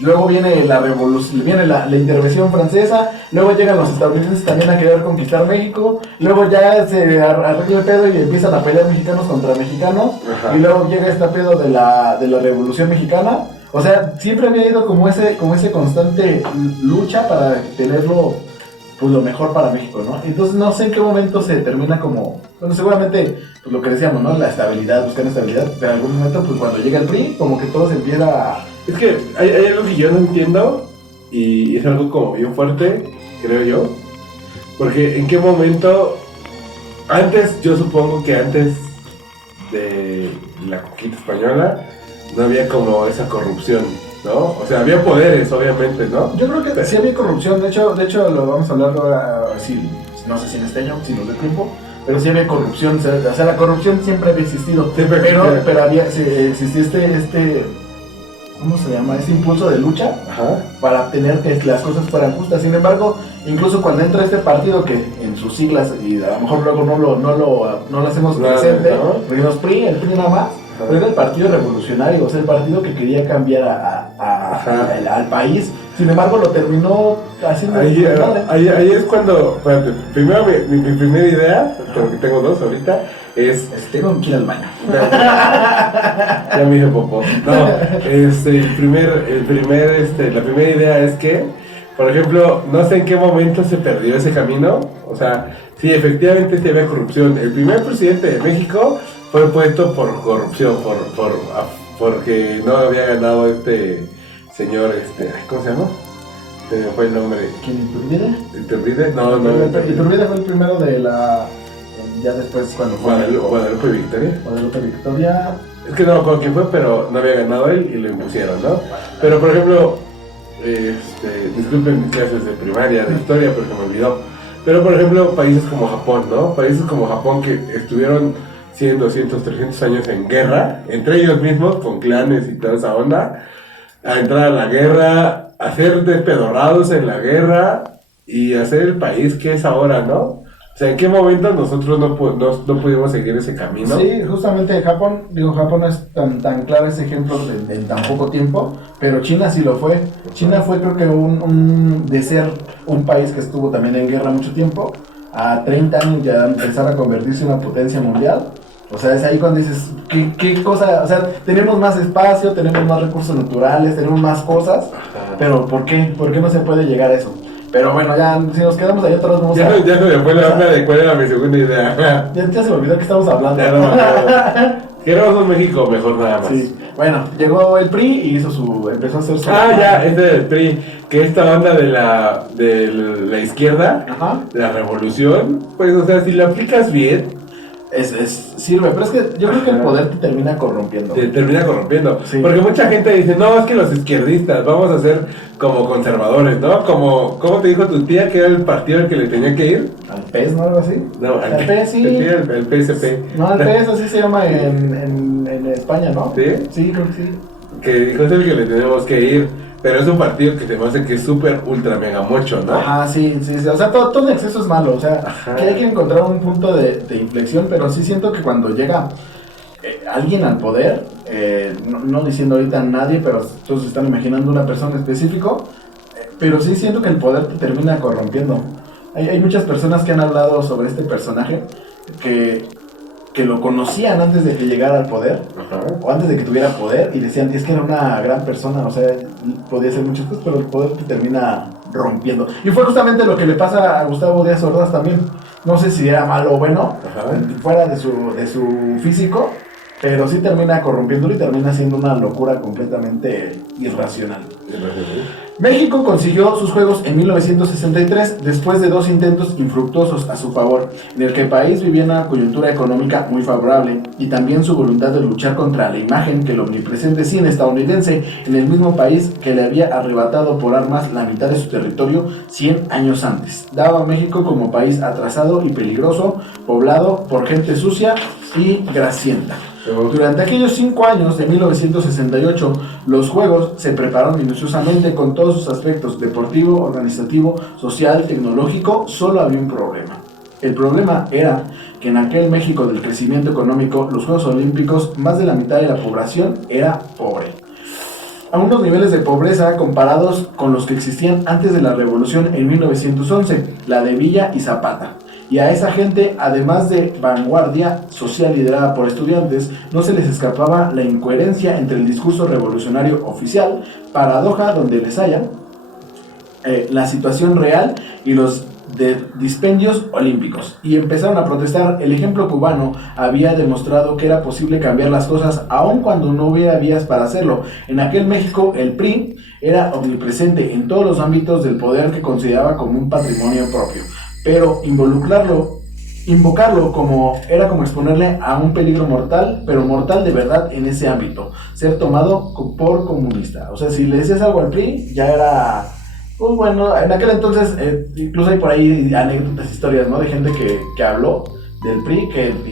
Luego viene la revolución, viene la intervención francesa, luego llegan los estadounidenses también a querer conquistar México, luego ya se arregla el pedo y empiezan a pelear mexicanos contra mexicanos. Ajá. Y luego llega este pedo de la revolución mexicana. O sea, siempre había ido como ese constante lucha para tenerlo, pues, lo mejor para México, ¿no? Entonces no sé en qué momento se termina como, bueno, seguramente, pues lo que decíamos, ¿no? La estabilidad, buscar estabilidad, pero en algún momento, pues cuando llega el PRI, como que todo se empieza a... Es que hay algo que yo no entiendo y es algo como bien fuerte, creo yo, porque en qué momento, yo supongo que antes de la conquista española no había como esa corrupción, ¿no? O sea, había poderes, obviamente, ¿no? Yo creo que sí había corrupción, de hecho lo vamos a hablar ahora, no sé si en este año, si nos da tiempo, pero sí había corrupción, o sea, la corrupción siempre había existido, pero existía ¿cómo se llama? Ese impulso de lucha. Ajá. Para obtener que las cosas fueran justas. Sin embargo, incluso cuando entra este partido que en sus siglas, y a lo mejor luego no lo hacemos presente, ¿no? Porque nos el PRI nada más, pero era el Partido Revolucionario, o sea, el partido que quería cambiar al país. Sin embargo, lo terminó haciendo... Ahí es cuando... Espérate, primero mi primera idea, porque tengo dos ahorita, es... Tengo que ir al baño. Ya me dije popó. No, la primera idea es que, por ejemplo, no sé en qué momento se perdió ese camino. O sea, sí, efectivamente sí había corrupción. El primer presidente de México fue puesto por corrupción, porque no había ganado señor, ¿cómo se llama? Fue el nombre. ¿Quién? ¿Iturbide? ¿Iturbide? No. Iturbide fue el primero de la... Ya después cuando fue... Guadalupe Victoria. Es que no me acuerdo quién fue, pero no había ganado él y lo impusieron, ¿no? Pero, por ejemplo, disculpen mis clases de primaria, de historia, porque me olvidó. Pero, por ejemplo, países como Japón, ¿no? Países como Japón que estuvieron 100, 200, 300 años en guerra, entre ellos mismos, con clanes y toda esa onda, a entrar a la guerra, a ser despedorrados en la guerra y hacer el país que es ahora, ¿no? O sea, ¿en qué momento nosotros no pudimos seguir ese camino? Sí, justamente Japón no es tan claro ese ejemplo en tan poco tiempo, pero China sí lo fue. China fue, creo que de ser un país que estuvo también en guerra mucho tiempo, a 30 años ya empezar a convertirse en una potencia mundial. O sea, es ahí cuando dices, ¿qué cosa? O sea, tenemos más espacio, tenemos más recursos naturales, tenemos más cosas, pero ¿por qué? ¿Por qué no se puede llegar a eso? Pero bueno, ya, si nos quedamos ahí atrás, vamos ya se me fue la onda de cuál era mi segunda idea. Ya se me olvidó que estamos hablando. Ya no me acuerdo. Queremos un México mejor nada más. Sí. Bueno, llegó el PRI y empezó a hacer su... ya, del PRI, que esta onda de la izquierda, ajá, la revolución, pues, o sea, si la aplicas bien... sirve, pero es que yo creo que el poder te termina corrompiendo. Sí. Porque mucha gente dice, no, es que los izquierdistas vamos a ser como conservadores, ¿no? ¿Cómo te dijo tu tía que era el partido al que le tenía que ir? ¿Al PES, no? ¿Algo así? No, al PES, sí. El PSP. No, al PES así se llama en España, ¿no? ¿Sí? Sí, creo que sí. Que dijo es el que le tenemos que ir. Pero es un partido que se me hace que es súper ultra mega mocho, ¿no? Ajá, sí. O sea, todo en exceso es malo. O sea, que hay que encontrar un punto de inflexión, pero sí siento que cuando llega... alguien al poder, no diciendo ahorita a nadie, pero todos están imaginando una persona específico, pero sí siento que el poder te termina corrompiendo. Hay muchas personas que han hablado sobre este personaje que lo conocían antes de que llegara al poder, o antes de que tuviera poder, y decían, es que era una gran persona, o sea, podía hacer muchas cosas, pero el poder te termina rompiendo. Y fue justamente lo que le pasa a Gustavo Díaz Ordaz también. No sé si era malo o bueno, fuera de su físico, pero sí termina corrompiéndolo y termina siendo una locura completamente irracional. México consiguió sus juegos en 1963 después de 2 intentos infructuosos a su favor, en el que el país vivía una coyuntura económica muy favorable y también su voluntad de luchar contra la imagen que el omnipresente cine estadounidense en el mismo país que le había arrebatado por armas la mitad de su territorio 100 años antes, daba a México como país atrasado y peligroso, poblado por gente sucia y grasienta. Durante aquellos 5 años de 1968, los Juegos se prepararon minuciosamente con todos sus aspectos: deportivo, organizativo, social, tecnológico. Solo había un problema. El problema era que en aquel México del crecimiento económico, los Juegos Olímpicos, más de la mitad de la población era pobre. A unos niveles de pobreza comparados con los que existían antes de la Revolución en 1911, la de Villa y Zapata. Y a esa gente, además de vanguardia social liderada por estudiantes, no se les escapaba la incoherencia entre el discurso revolucionario oficial, paradoja donde les hayan, la situación real y los dispendios olímpicos. Y empezaron a protestar. El ejemplo cubano había demostrado que era posible cambiar las cosas aun cuando no hubiera vías para hacerlo. En aquel México, el PRI era omnipresente en todos los ámbitos del poder que consideraba como un patrimonio propio. Pero invocarlo era como exponerle a un peligro mortal, pero mortal de verdad en ese ámbito, ser tomado por comunista. O sea, si le decías algo al PRI, ya era, pues bueno, en aquel entonces, incluso hay por ahí anécdotas, historias, ¿no? De gente que habló del PRI,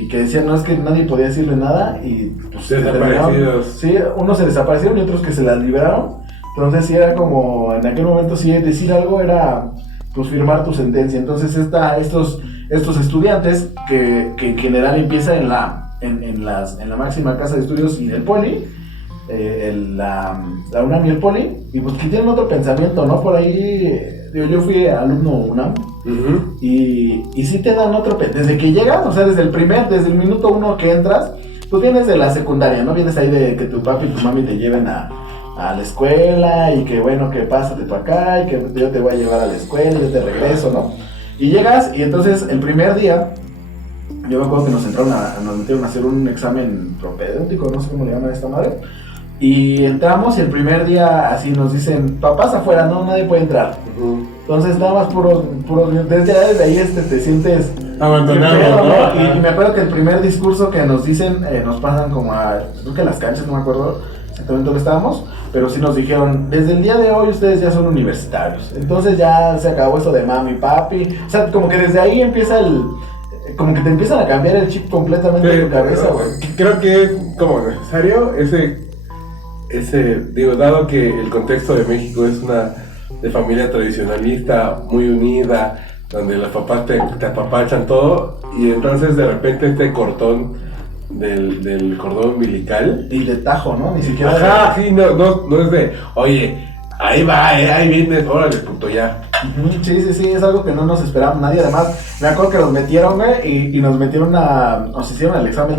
que decían, no, es que nadie podía decirle nada, y pues desaparecidos. Sí, unos se desaparecieron y otros que se las liberaron. Entonces sí era como, en aquel momento sí decir algo era pues firmar tu sentencia. Entonces estos estudiantes que en general empieza en la máxima casa de estudios y el Poli, la UNAM y el Poli, y pues que tienen otro pensamiento, ¿no? Por ahí, yo fui alumno UNAM, y sí te dan otro desde que llegas, o sea, desde el minuto 1 que entras, pues vienes de la secundaria, ¿no? Vienes ahí de que tu papi y tu mami te lleven a la escuela, y que bueno, que pásate para acá, y que yo te voy a llevar a la escuela, y yo te regreso, ¿no? Y llegas, y entonces el primer día, yo me acuerdo que nos metieron a hacer un examen propedéutico, no sé cómo le llaman a esta madre, y entramos, y el primer día así nos dicen, papás afuera, no, nadie puede entrar. Entonces nada más puros desde ahí te sientes abandonado, ¿no? Y me acuerdo que el primer discurso que nos dicen, nos pasan como creo que a las canchas, no me acuerdo exactamente dónde estábamos, pero sí nos dijeron, desde el día de hoy ustedes ya son universitarios, entonces ya se acabó eso de mami, papi, o sea, como que desde ahí empieza como que te empiezan a cambiar el chip completamente de tu cabeza, güey. Creo que es como necesario digo, dado que el contexto de México es una de familia tradicionalista, muy unida, donde los papás te apapachan todo, y entonces de repente este cortón del cordón umbilical y de tajo, ¿no? Ni siquiera. Ajá, sí, no es de, oye, ahí va, ahí vienes, órale, puto, ya. Sí, es algo que no nos esperaba nadie. Además, me acuerdo que nos metieron, güey, y nos metieron nos hicieron el examen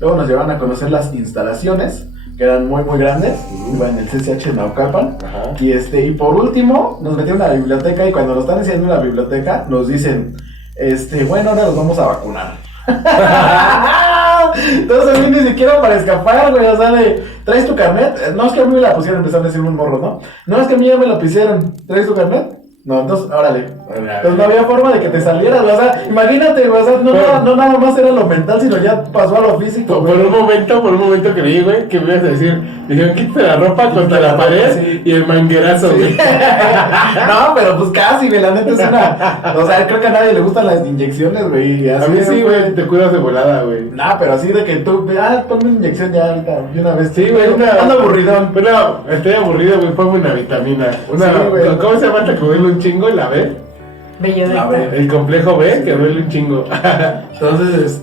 luego nos llevaron a conocer las instalaciones, que eran muy, muy grandes, en el CCH de Naucalpan. Y por último, nos metieron a la biblioteca, y cuando nos están diciendo en la biblioteca, nos dicen, bueno, ahora los vamos a vacunar. Entonces a mí ni siquiera para escapar, güey, o sea, ¿traes tu carnet? No, es que a mí me la pusieron, empezaron a decir un morro, ¿no? No, es que a mí ya me la pusieron, ¿traes tu carnet? No, entonces, órale. Entonces no había forma de que te salieras, o sea, imagínate, güey, o sea, no nada más era lo mental, sino ya pasó a lo físico, güey. Por un momento creí, güey, que me ibas a decir, dijeron, quítate la ropa contra la pared, sí, y el manguerazo, güey. Sí. No, pero pues casi, güey, la neta es o sea, creo que a nadie le gustan las inyecciones, güey. A mí sí, güey, te cuidas de volada, güey. No, pero así de que tú, ponme una inyección ya ahorita, de una vez. Sí, güey, anda aburridón. Pero estoy aburrido, güey, ponme una vitamina. Sí, güey. ¿Cómo se llama hasta que duele un chingo? ¿La B? Bellodecta. El complejo B, que duele un chingo. Entonces,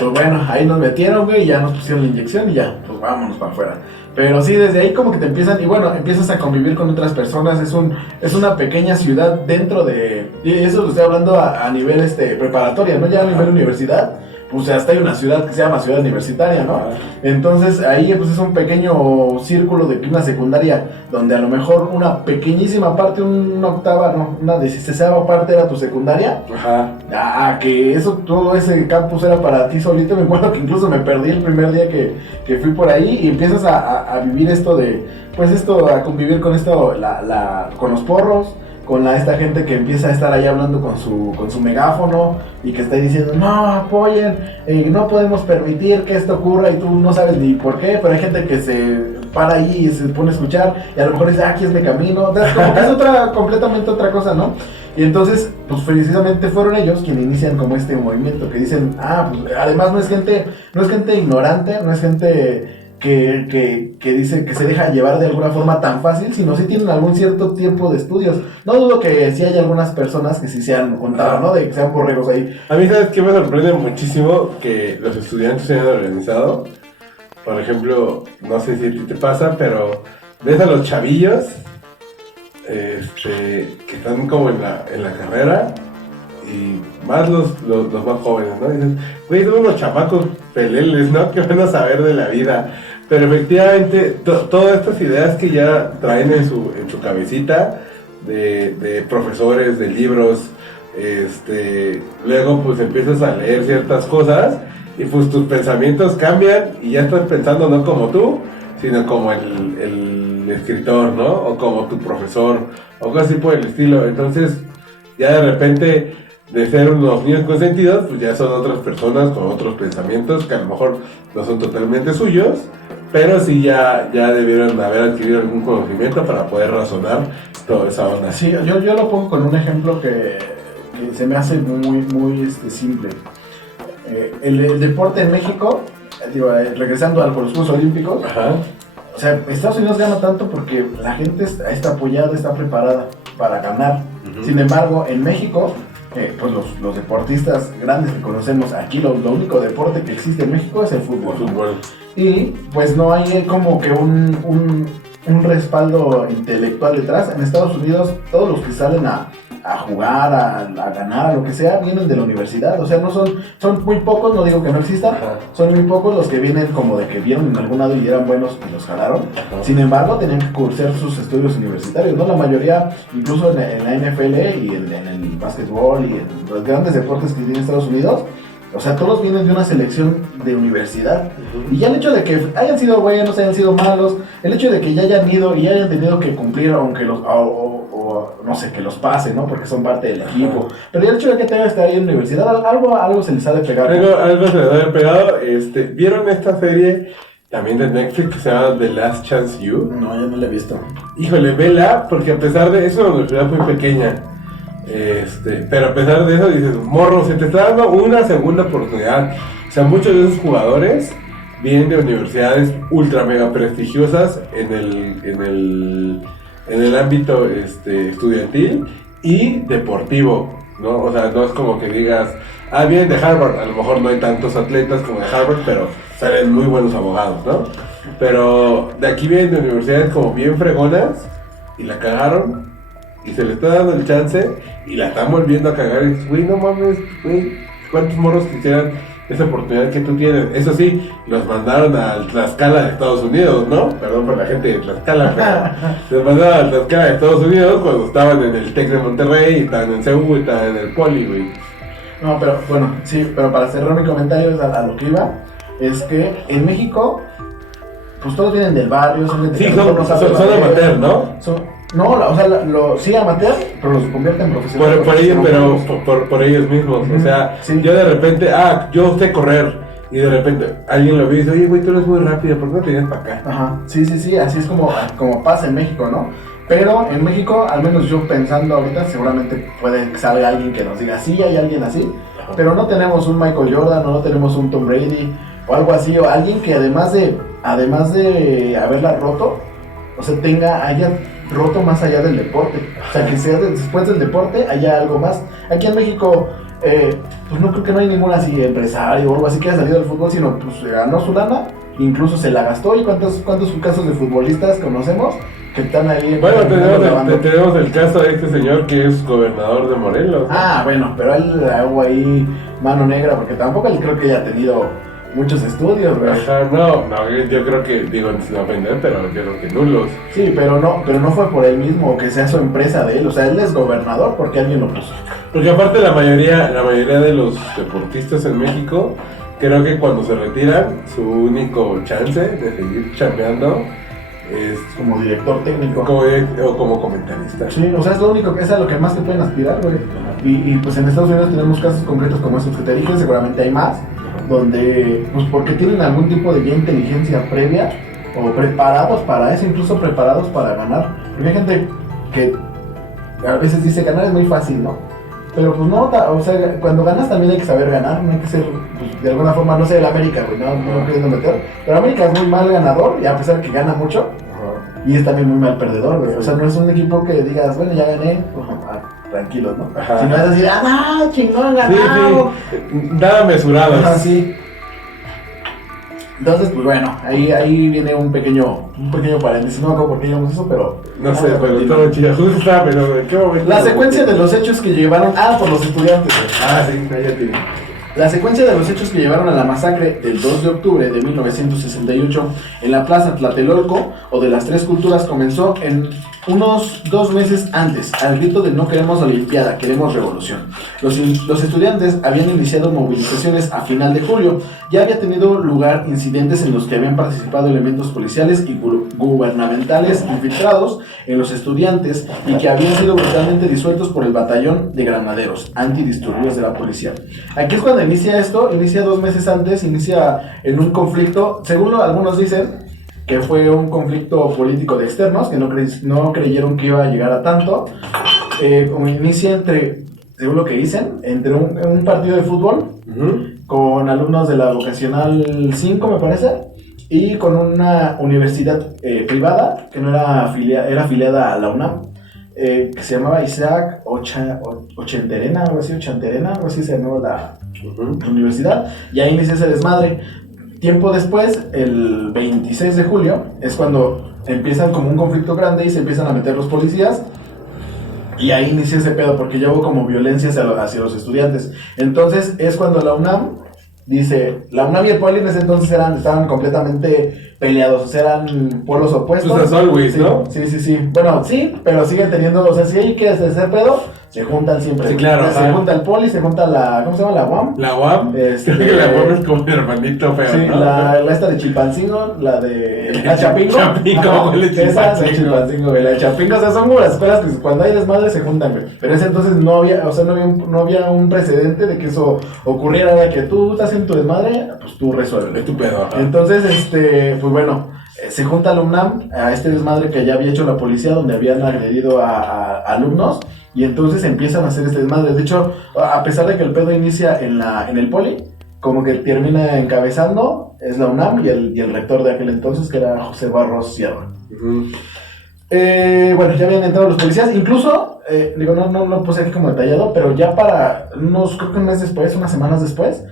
pues bueno, ahí nos metieron, güey, y ya nos pusieron la inyección y ya, pues vámonos para afuera. Pero sí, desde ahí como que te empiezan, y bueno, empiezas a convivir con otras personas, es una pequeña ciudad dentro de, y eso lo estoy hablando a nivel preparatoria, ¿no? Ya a nivel universidad, pues hasta hay una ciudad que se llama ciudad universitaria, ¿no? Entonces ahí pues es un pequeño círculo de una secundaria donde a lo mejor una pequeñísima parte, una octava, no, una 16ª parte era tu secundaria. Ajá. Que eso, todo ese campus era para ti solito. Me acuerdo que incluso me perdí el primer día que fui por ahí y empiezas a vivir esto de, pues esto, a convivir con esto, con los porros, con esta gente que empieza a estar ahí hablando con su megáfono y que está diciendo, no, apoyen, no podemos permitir que esto ocurra, y tú no sabes ni por qué, pero hay gente que se para ahí y se pone a escuchar y a lo mejor dice, aquí es mi camino, entonces, como que es completamente otra cosa, ¿no? Y entonces, pues precisamente fueron ellos quienes inician como este movimiento, que dicen, pues además no es gente ignorante, no es gente que dice que se deja llevar de alguna forma tan fácil, sino sí tienen algún cierto tiempo de estudios. No dudo que sí hay algunas personas que sí se han contado, ¿no? De que sean borregos ahí. A mí, ¿sabes qué me sorprende muchísimo? Que los estudiantes se hayan organizado. Por ejemplo, no sé si a ti te pasa, pero ves a los chavillos que están como en la carrera, y más los más jóvenes, ¿no? Y dices, güey, son unos chamacos peleles, ¿no? Que van a saber de la vida. Pero efectivamente, todas estas ideas que ya traen en su cabecita, de profesores, de libros, luego pues empiezas a leer ciertas cosas y pues tus pensamientos cambian y ya estás pensando no como tú, sino como el escritor, ¿no? O como tu profesor, o algo así por el estilo. Entonces, ya de repente, de ser unos niños consentidos, pues ya son otras personas con otros pensamientos que a lo mejor no son totalmente suyos, pero sí ya debieron haber adquirido algún conocimiento para poder razonar toda esa onda. Sí, yo lo pongo con un ejemplo que se me hace muy simple. El deporte en México, regresando a los Juegos Olímpicos, ajá, o sea, Estados Unidos gana tanto porque la gente está apoyada, está preparada para ganar. Uh-huh. Sin embargo, en México, pues los deportistas grandes que conocemos aquí, lo único deporte que existe en México es el fútbol. Y pues no hay como que un respaldo intelectual detrás. En Estados Unidos, todos los que salen a jugar, a ganar, a lo que sea, vienen de la universidad. O sea, no son muy pocos, no digo que no existan, son muy pocos los que vienen como de que vieron en algún lado y eran buenos y los jalaron. Sin embargo, tenían que cursar sus estudios universitarios, ¿no? La mayoría, incluso en la NFL y en el básquetbol y en los grandes deportes que tiene Estados Unidos, o sea, todos vienen de una selección de universidad. Uh-huh. Y ya el hecho de que hayan sido buenos, hayan sido malos, el hecho de que ya hayan ido y hayan tenido que cumplir, aunque no sé, que los pasen, ¿no? Porque son parte del equipo. Pero ya el hecho de que tengan que estar ahí en la universidad, algo se les ha de pegar. Algo se les ha de pegado. ¿Vieron esta serie también de Netflix que se llama The Last Chance You? No, yo no la he visto. Híjole, vela, porque a pesar de eso, es una universidad muy pequeña. Pero a pesar de eso dices, morro, se te está dando una segunda oportunidad. O sea, muchos de esos jugadores vienen de universidades ultra mega prestigiosas en el ámbito estudiantil y deportivo, ¿no? O sea, no es como que digas, vienen de Harvard. A lo mejor no hay tantos atletas como de Harvard, pero salen muy buenos abogados, ¿no? Pero de aquí vienen de universidades como bien fregonas y la cagaron. Y se le está dando el chance y la están volviendo a cagar. Y dices, güey, no mames, güey, ¿cuántos morros quisieran esa oportunidad que tú tienes? Eso sí, los mandaron al Tlaxcala de Estados Unidos, ¿no? Perdón por la gente de Tlaxcala, pero los mandaron al Tlaxcala de Estados Unidos cuando estaban en el TEC de Monterrey, y estaban en CEU, y estaban en el Poli, güey. No, pero bueno, sí, pero para cerrar mi comentario a lo que iba, es que en México, pues todos vienen del barrio, son amateur, ¿no? No, o sea, sí amateur, pero los convierten en profesionales. Por ellos mismos. Uh-huh. O sea, sí. Yo de repente, yo sé correr. Y de repente alguien lo ve y dice, oye, güey, tú eres muy rápido, ¿por qué no te vienes para acá? Ajá, sí, así es como pasa en México, ¿no? Pero en México, al menos yo pensando ahorita, seguramente puede que salga alguien que nos diga, sí, hay alguien así. Ajá. Pero no tenemos un Michael Jordan, no tenemos un Tom Brady, o algo así, o alguien que además de haberla roto, o sea, haya roto más allá del deporte. O sea, que sea después del deporte haya algo más. Aquí en México, pues no creo que no hay ningún así empresario o algo así que haya salido del fútbol, sino pues ganó su lana, incluso se la gastó. ¿Y cuántos casos de futbolistas conocemos que están ahí? Bueno, tenemos el caso de este señor que es gobernador de Morelos. Ah, bueno, pero él hago ahí mano negra, porque tampoco él creo que haya tenido muchos estudios, güey. Ajá, no, yo creo que, digo, sin ofender, pero yo creo que nulos. Sí, pero no fue por él mismo, o que sea su empresa de él, o sea, él es gobernador porque alguien lo puso. Porque aparte la mayoría de los deportistas en México, creo que cuando se retiran, su único chance de seguir chambeando es como director técnico. O como comentarista. Sí, o sea, es lo único que es a lo que más te pueden aspirar, güey. Y pues en Estados Unidos tenemos casos concretos como esos que te dije, seguramente hay más, donde, pues porque tienen algún tipo de ya inteligencia previa, o preparados para eso, incluso preparados para ganar. Porque hay gente que a veces dice ganar es muy fácil, ¿no? Pero pues no, o sea, cuando ganas también hay que saber ganar, no hay que ser, pues, de alguna forma, no sé, el América, güey, no queriendo meter. Pero América es muy mal ganador, y a pesar de que gana mucho, y es también muy mal perdedor, güey. O sea, no es un equipo que digas, bueno, ya gané, pues, tranquilos, ¿no? Ajá. Si no es así, no, chingón, ganado. Sí. Nada mesurado. Ajá, sí. Entonces, pues bueno, ahí viene un pequeño paréntesis. No me acuerdo por qué llevamos eso, pero... No sé, pero todo chido. Justo pero ¿en qué momento? La secuencia de los hechos que llevaron... por los estudiantes, güey. Sí, cállate. La secuencia de los hechos que llevaron a la masacre del 2 de octubre de 1968 en la Plaza Tlatelolco, o de las Tres Culturas, comenzó en unos 2 meses antes, al grito de no queremos Olimpiada, queremos revolución. Los estudiantes habían iniciado movilizaciones a final de julio. Ya había tenido lugar incidentes en los que habían participado elementos policiales y gubernamentales infiltrados en los estudiantes, y que habían sido brutalmente disueltos por el batallón de granaderos antidisturbios de la policía. Aquí es cuando inicia esto, inicia 2 meses antes, inicia en un conflicto, según algunos dicen, que fue un conflicto político de externos, que no creyeron que iba a llegar a tanto. Inicia entre, según lo que dicen, entre un partido de fútbol, con alumnos de la vocacional 5, me parece, y con una universidad privada, que no era afiliada a la UNAM, que se llamaba Isaac Ochanterena, algo así se llamaba la universidad, y ahí inicia ese desmadre. Tiempo después, el 26 de julio, es cuando empiezan como un conflicto grande y se empiezan a meter los policías, y ahí inicia ese pedo, porque ya hubo como violencia hacia los estudiantes. Entonces es cuando la UNAM dice, la UNAM y el Poli en ese entonces estaban completamente peleados, o sea, eran polos opuestos. Pues as always, ¿no? Sí. Bueno, sí, pero siguen teniendo, o sea, si hay que hacer pedo, se juntan siempre. Sí, claro. Se junta el Poli, se junta la, ¿cómo se llama? La UAM. La UAM. Creo que la UAM es como mi hermanito feo, sí, ¿no? la esta de Chilpancingo, la de... La Chapingo. Chapingo, huele esa de Chilpancingo, güey. La Chapingo, o sea, son como las escuelas que cuando hay desmadre se juntan, güey. Pero en ese entonces no había un precedente de que eso ocurriera, de que tú estás en tu desmadre, pues tú resuelves. Es tu pedo. Entonces, pues bueno, se junta la UNAM a este desmadre que ya había hecho la policía, donde habían agredido a alumnos, y entonces empiezan a hacer este desmadre. De hecho, a pesar de que el pedo inicia en el Poli, como que termina encabezando es la UNAM y el rector de aquel entonces, que era José Barros Sierra. Bueno, ya habían entrado los policías, incluso, no lo puse aquí como detallado, pero ya para creo que un mes después, unas semanas después,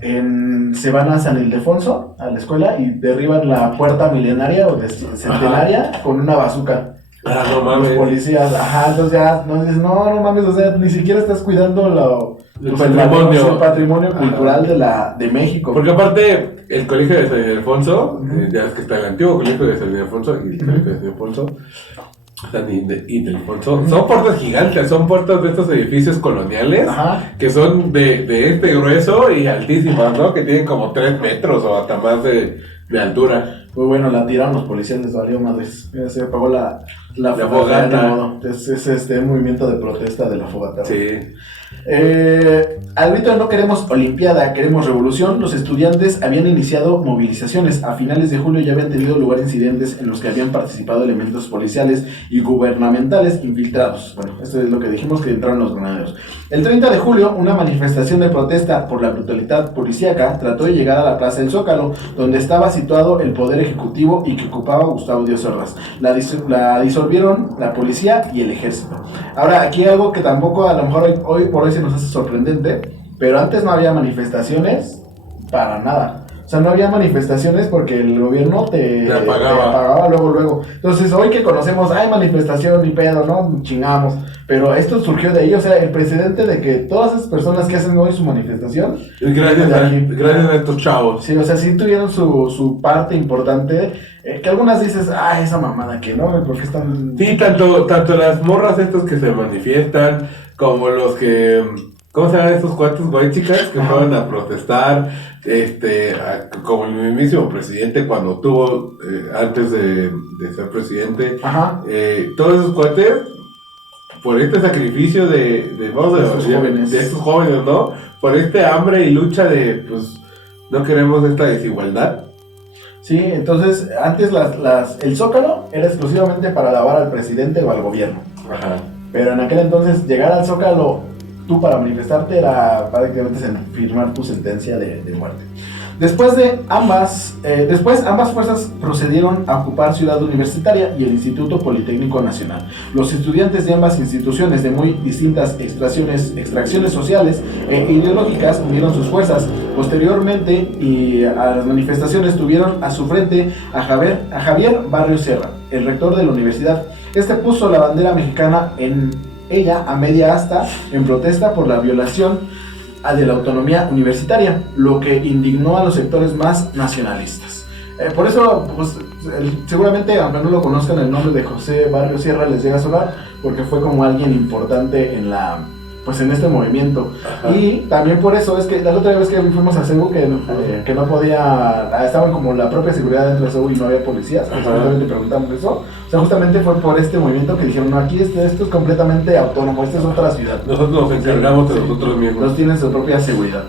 se van a San Ildefonso, a la escuela, y derriban la puerta milenaria o centenaria con una bazooka. No mames. Los policías, entonces ya no dices, no mames, o sea, ni siquiera estás cuidando el patrimonio cultural de México. Porque aparte, el colegio de San Ildefonso, ya es que está el antiguo colegio de San Ildefonso y el colegio de San Ildefonso, son puertas gigantes, son puertas de estos edificios coloniales, que son de este grueso y altísimas, ¿no? Que tienen como 3 metros o hasta más de altura. Muy bueno, la tiraron los policías, les valió madres. Se apagó la fogata. Es un movimiento de protesta de la fogata. Sí. Al grito de no queremos Olimpiada, queremos revolución, los estudiantes habían iniciado movilizaciones. A finales de julio ya habían tenido lugar incidentes en los que habían participado elementos policiales y gubernamentales infiltrados. Bueno, esto es lo que dijimos, que entraron los granaderos. El 30 de julio, una manifestación de protesta por la brutalidad policíaca trató de llegar a la Plaza del Zócalo, donde estaba situado el poder ejecutivo y que ocupaba Gustavo Díaz Ordaz. La disolvieron la policía y el ejército. Ahora, aquí hay algo que tampoco a lo mejor hoy por hoy se nos hace sorprendente, pero antes no había manifestaciones para nada. O sea, no había manifestaciones porque el gobierno te apagaba luego. Entonces, hoy que conocemos, hay manifestación y pedo, ¿no? Chingamos. Pero esto surgió de ahí, o sea, el precedente de que todas esas personas que hacen hoy su manifestación... Gracias a estos chavos. Sí, o sea, sí tuvieron su parte importante, que algunas dices, esa mamada que no, ¿por qué están...? Sí, tanto las morras estas que se manifiestan, como los que... ¿Cómo se llaman estos cuantos güey chicas que fueron a protestar? Como el mismísimo presidente cuando tuvo, antes de ser presidente, todos esos cuates, por este sacrificio de estos jóvenes, ¿no? Por este hambre y lucha de, pues, no queremos esta desigualdad. Sí, entonces, antes el Zócalo era exclusivamente para alabar al presidente o al gobierno. Ajá. Pero en aquel entonces, llegar al Zócalo, tú para manifestarte era prácticamente firmar tu sentencia de muerte. Después ambas fuerzas procedieron a ocupar Ciudad Universitaria y el Instituto Politécnico Nacional. Los estudiantes de ambas instituciones de muy distintas extracciones sociales e ideológicas unieron sus fuerzas. Posteriormente y a las manifestaciones tuvieron a su frente a Javier Barrios Serra, el rector de la universidad. Este puso la bandera mexicana en ella a media asta en protesta por la violación de la autonomía universitaria, lo que indignó a los sectores más nacionalistas. Por eso, pues, seguramente, aunque no lo conozcan, el nombre de José Barrios Sierra les llega a sonar, porque fue como alguien importante en este movimiento. Ajá. Y también por eso es que la otra vez que fuimos a CEU, que no podía, estaban como la propia seguridad dentro de CEU y no había policías, justamente preguntamos eso. O sea, justamente fue por este movimiento que dijeron, no, aquí esto es completamente autónomo, esta es otra ciudad. Nosotros nos encargamos de nosotros mismos. Los tienen su propia seguridad.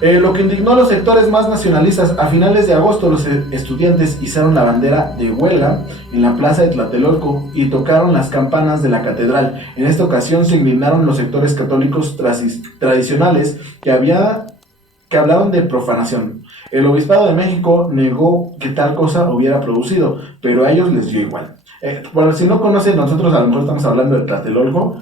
Lo que indignó a los sectores más nacionalistas, a finales de agosto los estudiantes izaron la bandera de huelga en la plaza de Tlatelolco y tocaron las campanas de la catedral. En esta ocasión se indignaron los sectores católicos tradicionales que hablaron de profanación. El Obispado de México negó que tal cosa hubiera producido, pero a ellos les dio igual. Bueno, si no conocen, nosotros a lo mejor estamos hablando de Tlatelolco,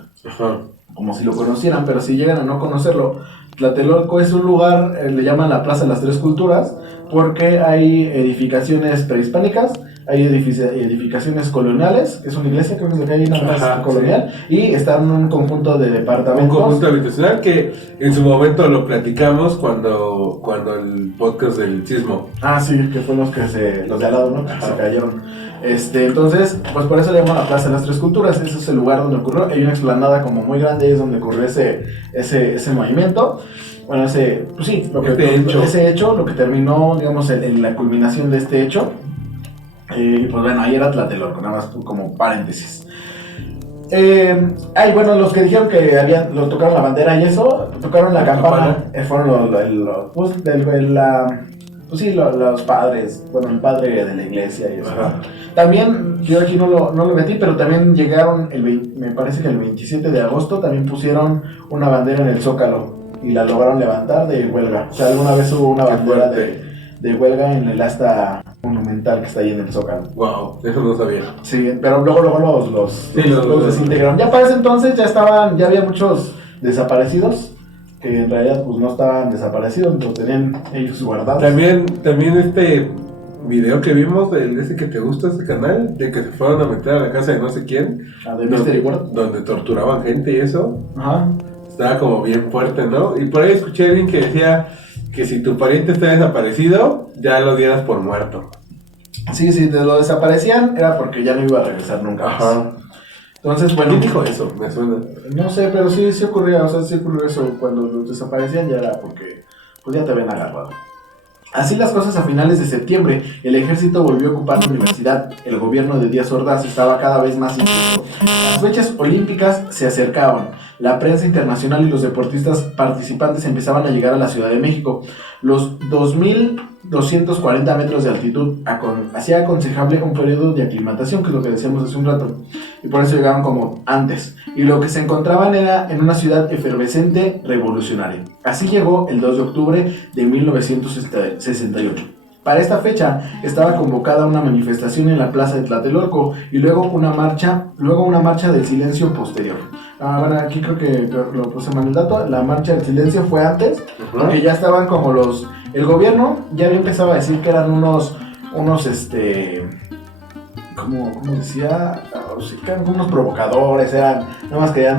como si lo conocieran, pero si llegan a no conocerlo, Tlatelolco es un lugar, le llaman la Plaza de las Tres Culturas, porque hay edificaciones prehispánicas, hay edificaciones coloniales, que es una iglesia, creo que es lo que hay en una casa colonial, sí. Y está en un conjunto de departamentos. Un conjunto habitacional que en su momento lo platicamos cuando el podcast del sismo. Sí, que fue los de al lado, ¿no? Que se cayeron. Entonces, pues por eso le llaman la Plaza de las Tres Culturas. Ese es el lugar donde ocurrió. Hay una explanada como muy grande, es donde ocurrió ese movimiento. Bueno, ese hecho, lo que terminó, digamos, en la culminación de este hecho. Y pues bueno, ahí era Tlatelolco, nada más como paréntesis. Bueno, los que dijeron que tocaron la bandera y eso, tocaron la campana, fueron los padres, bueno, el padre de la iglesia y eso. Ajá. También, yo aquí no lo metí, pero también llegaron, me parece que el 27 de agosto también pusieron una bandera en el Zócalo y la lograron levantar de huelga. O sea, alguna vez hubo una bandera de huelga en el asta monumental que está ahí en el Zócalo. Wow, eso no sabía. Sí, pero luego los desintegraron. Ya para ese entonces ya había muchos desaparecidos que en realidad pues no estaban desaparecidos, los tenían ellos guardados. También este video que vimos, ese que te gusta, ese canal, de que se fueron a meter a la casa de no sé quién, de Mystery World, donde torturaban gente y eso. Ajá. Estaba como bien fuerte, ¿no? Y por ahí escuché a alguien que decía que si tu pariente está desaparecido, ya lo dieras por muerto. Sí, si lo desaparecían era porque ya no iba a regresar nunca más. Ajá. Entonces, bueno... ¿Quién dijo eso? Me suena. No sé, pero sí ocurría, sí ocurrió eso. Cuando los desaparecían ya era porque pues ya te habían agarrado. Así las cosas, a finales de septiembre, el ejército volvió a ocupar la universidad. El gobierno de Díaz Ordaz estaba cada vez más intenso. Las fechas olímpicas se acercaban. La prensa internacional y los deportistas participantes empezaban a llegar a la Ciudad de México. Los 2.240 metros de altitud hacía aconsejable un periodo de aclimatación, que es lo que decíamos hace un rato, y por eso llegaban como antes. Y lo que se encontraban era en una ciudad efervescente, revolucionaria. Así llegó el 2 de octubre de 1968. Para esta fecha estaba convocada una manifestación en la plaza de Tlatelolco y luego una marcha del silencio posterior. Bueno, aquí creo que lo puse mal el dato. La marcha del silencio fue antes, porque ya estaban como el gobierno ya había empezado a decir que eran unos como decía, eran unos provocadores, nada más querían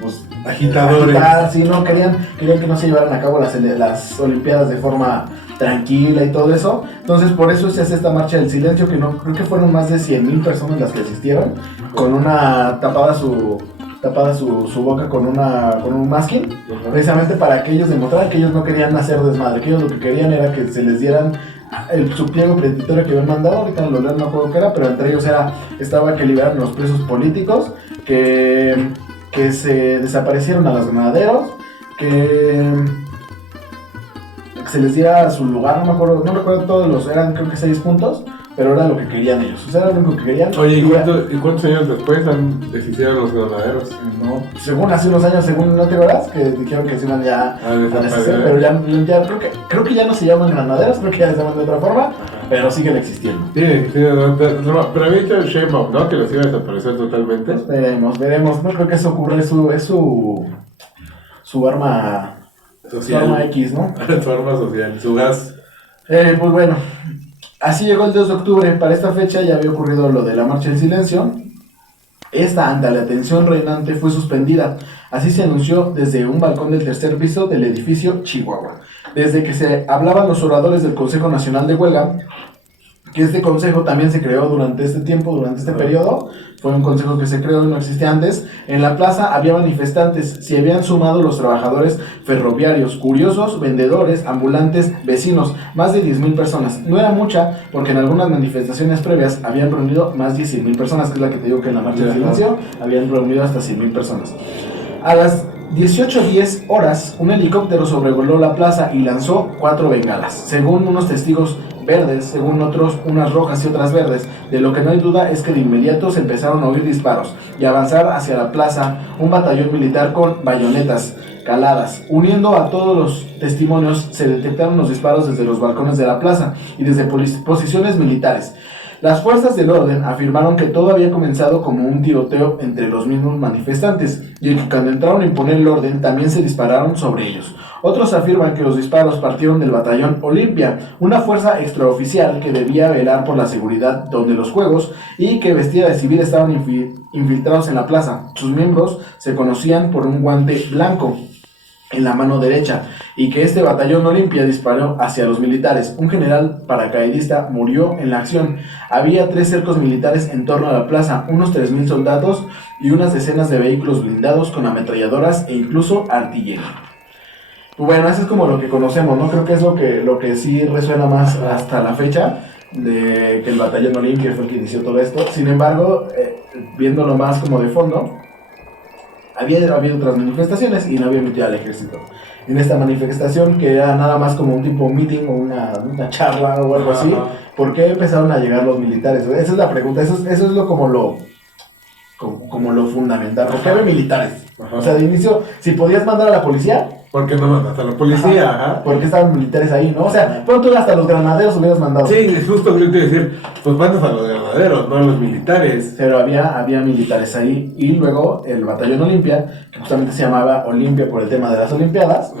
pues agitadores. Sí, no querían que no se llevaran a cabo las olimpiadas de forma tranquila y todo eso. Entonces por eso se hace esta marcha del silencio, que no creo que fueron más de 100,000 personas las que asistieron, con una tapada su boca con un masking, precisamente para que ellos demostraran que ellos no querían hacer desmadre, que ellos lo que querían era que se les dieran su pliego petitorio que habían mandado. Ahorita no me acuerdo qué era, pero entre ellos estaba que liberaran los presos políticos, que se desaparecieron a los granaderos, que se les diera su lugar, no recuerdo todos eran creo que 6 puntos, pero era lo que querían ellos, o sea, era lo único que querían. Oye, ¿y cuántos años después deshicieron los granaderos? No, según hace unos años, según no te acuerdas, que dijeron que se iban ya a deshacer, pero ya creo que ya no se llaman granaderos, creo que ya se llaman de otra forma, pero siguen existiendo. Sí, pero había dicho Sheinbaum, ¿no? Que los iba a desaparecer totalmente. Veremos, no creo que eso ocurra, es su arma social. Su arma X, ¿no? Su arma social, su gas. Pues bueno, así llegó el 2 de octubre. Para esta fecha ya había ocurrido lo de la marcha del silencio. Esta, ante la tensión reinante, fue suspendida. Así se anunció desde un balcón del tercer piso del edificio Chihuahua. Desde que se hablaban los oradores del Consejo Nacional de Huelga, que este consejo también se creó durante este periodo, fue un consejo que se creó y no existía antes. En la plaza había manifestantes, se habían sumado los trabajadores ferroviarios, curiosos, vendedores, ambulantes, vecinos, más de 10,000 personas. No era mucha, porque en algunas manifestaciones previas habían reunido más de 100,000 personas, que es la que te digo que en la marcha del silencio habían reunido hasta 100,000 personas. A las 18:10 horas, un helicóptero sobrevoló la plaza y lanzó 4 bengalas, según unos testigos verdes, según otros unas rojas y otras verdes. De lo que no hay duda es que de inmediato se empezaron a oír disparos y avanzar hacia la plaza un batallón militar con bayonetas caladas. Uniendo a todos los testimonios, se detectaron los disparos desde los balcones de la plaza y desde posiciones militares. Las fuerzas del orden afirmaron que todo había comenzado como un tiroteo entre los mismos manifestantes y que cuando entraron a imponer el orden también se dispararon sobre ellos. Otros afirman que los disparos partieron del batallón Olimpia, una fuerza extraoficial que debía velar por la seguridad donde los juegos y que vestida de civil estaban infiltrados en la plaza. Sus miembros se conocían por un guante blanco en la mano derecha, y que este batallón Olimpia disparó hacia los militares. Un general paracaidista murió en la acción. Había 3 cercos militares en torno a la plaza, unos 3,000 soldados y unas decenas de vehículos blindados con ametralladoras e incluso artillería. Bueno, eso es como lo que conocemos, ¿no? Creo que es lo que sí resuena más hasta la fecha, de que el batallón Olimpia fue el que inició todo esto. Sin embargo, viéndolo más como de fondo, había habido otras manifestaciones y no había metido al ejército. En esta manifestación, que era nada más como un tipo meeting o una charla o algo así, ¿por qué empezaron a llegar los militares? Esa es la pregunta, eso es como lo fundamental. ¿Por qué había militares? O sea, de inicio, si podías mandar a la policía, ¿por qué no mandaste a la policía? Ajá. Porque estaban militares ahí, ¿no? O sea, pronto hasta los granaderos hubieras mandado. Sí, es justo lo que te decir, pues mandas a los granaderos, no a los militares. Pero había militares ahí, y luego el batallón Olimpia, que justamente se llamaba Olimpia por el tema de las Olimpiadas.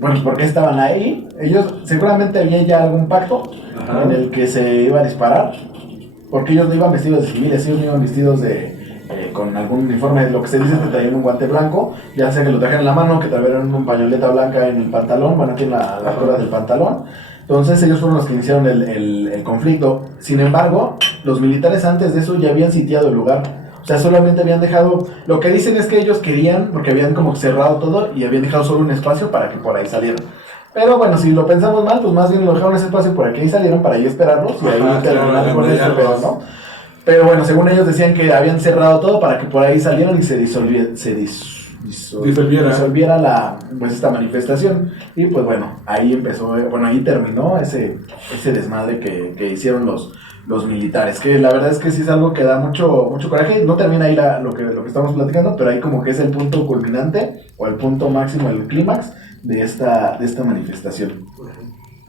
Bueno, ¿por qué estaban ahí? Ellos seguramente había ya algún pacto en el que se iba a disparar, porque ellos no iban vestidos de civiles, ellos no iban vestidos con algún uniforme. Lo que se dice es que traían un guante blanco, ya sea que lo trajeran en la mano, que trajeran un pañoleta blanca en el pantalón, bueno, aquí en la cola del pantalón. Entonces ellos fueron los que iniciaron el conflicto. Sin embargo, los militares antes de eso ya habían sitiado el lugar. O sea, solamente habían dejado, lo que dicen es que ellos querían, porque habían como cerrado todo y habían dejado solo un espacio para que por ahí salieran. Pero bueno, si lo pensamos mal, pues más bien lo dejaron ese espacio por aquí y salieron para ahí esperarlos y ahí terminar con este pedo, ¿no? Pero bueno, según ellos decían que habían cerrado todo para que por ahí salieran y se disolviera esta manifestación. Y pues bueno, ahí terminó ese desmadre que hicieron los militares, que la verdad es que sí es algo que da mucho coraje. No termina ahí lo que estamos platicando, pero ahí como que es el punto culminante o el punto máximo, el clímax de esta manifestación.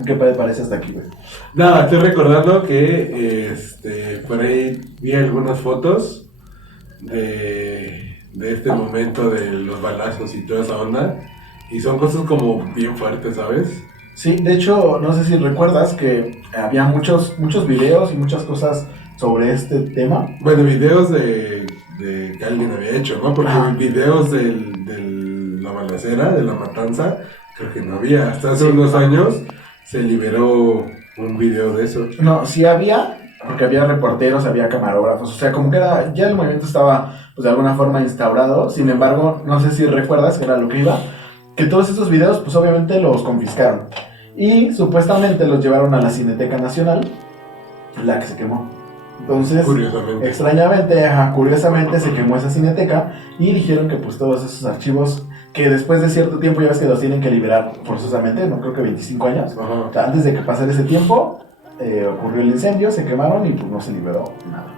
¿Qué te parece hasta aquí, güey? Nada, estoy recordando que por ahí vi algunas fotos de este momento de los balazos y toda esa onda. Y son cosas como bien fuertes, ¿sabes? Sí, de hecho, no sé si recuerdas que había muchos videos y muchas cosas sobre este tema. Bueno, videos de que alguien había hecho, ¿no? Porque videos de la balacera, de la matanza, creo que no había. Hasta hace unos años se liberó un video de eso. No, sí había, porque había reporteros, había camarógrafos, o sea, como que ya el movimiento estaba, pues de alguna forma instaurado. Sin embargo, no sé si recuerdas, que era lo que iba, que todos estos videos, pues obviamente los confiscaron. Y supuestamente los llevaron a la Cineteca Nacional, la que se quemó. Entonces, curiosamente se quemó esa cineteca y dijeron que pues todos esos archivos que después de cierto tiempo ya ves que los tienen que liberar forzosamente, no creo que 25 años, o sea, antes de que pasara ese tiempo ocurrió el incendio, se quemaron y pues no se liberó nada.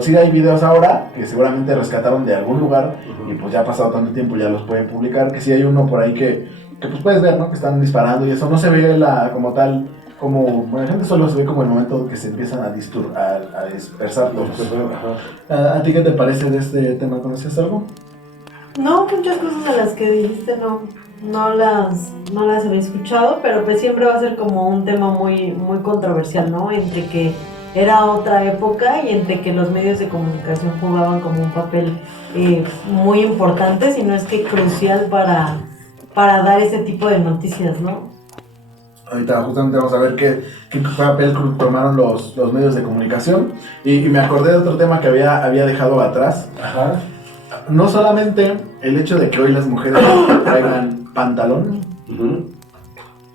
Sí hay videos ahora que seguramente rescataron de algún lugar y pues ya ha pasado tanto tiempo, ya los pueden publicar, que sí hay uno por ahí que pues puedes ver, ¿no? Que están disparando y eso no se ve como tal. Como la gente solo se ve como el momento que se empiezan a dispersar todos. ¿A ti qué te parece de este tema? ¿Conoces algo? No, muchas cosas de las que dijiste no las había escuchado, pero pues siempre va a ser como un tema muy, muy controversial, ¿no? Entre que era otra época y entre que los medios de comunicación jugaban como un papel muy importante, si no es que crucial para dar ese tipo de noticias, ¿no? Ahorita justamente vamos a ver qué papel tomaron los medios de comunicación. Y me acordé de otro tema que había dejado atrás. Ajá. No solamente el hecho de que hoy las mujeres traigan pantalón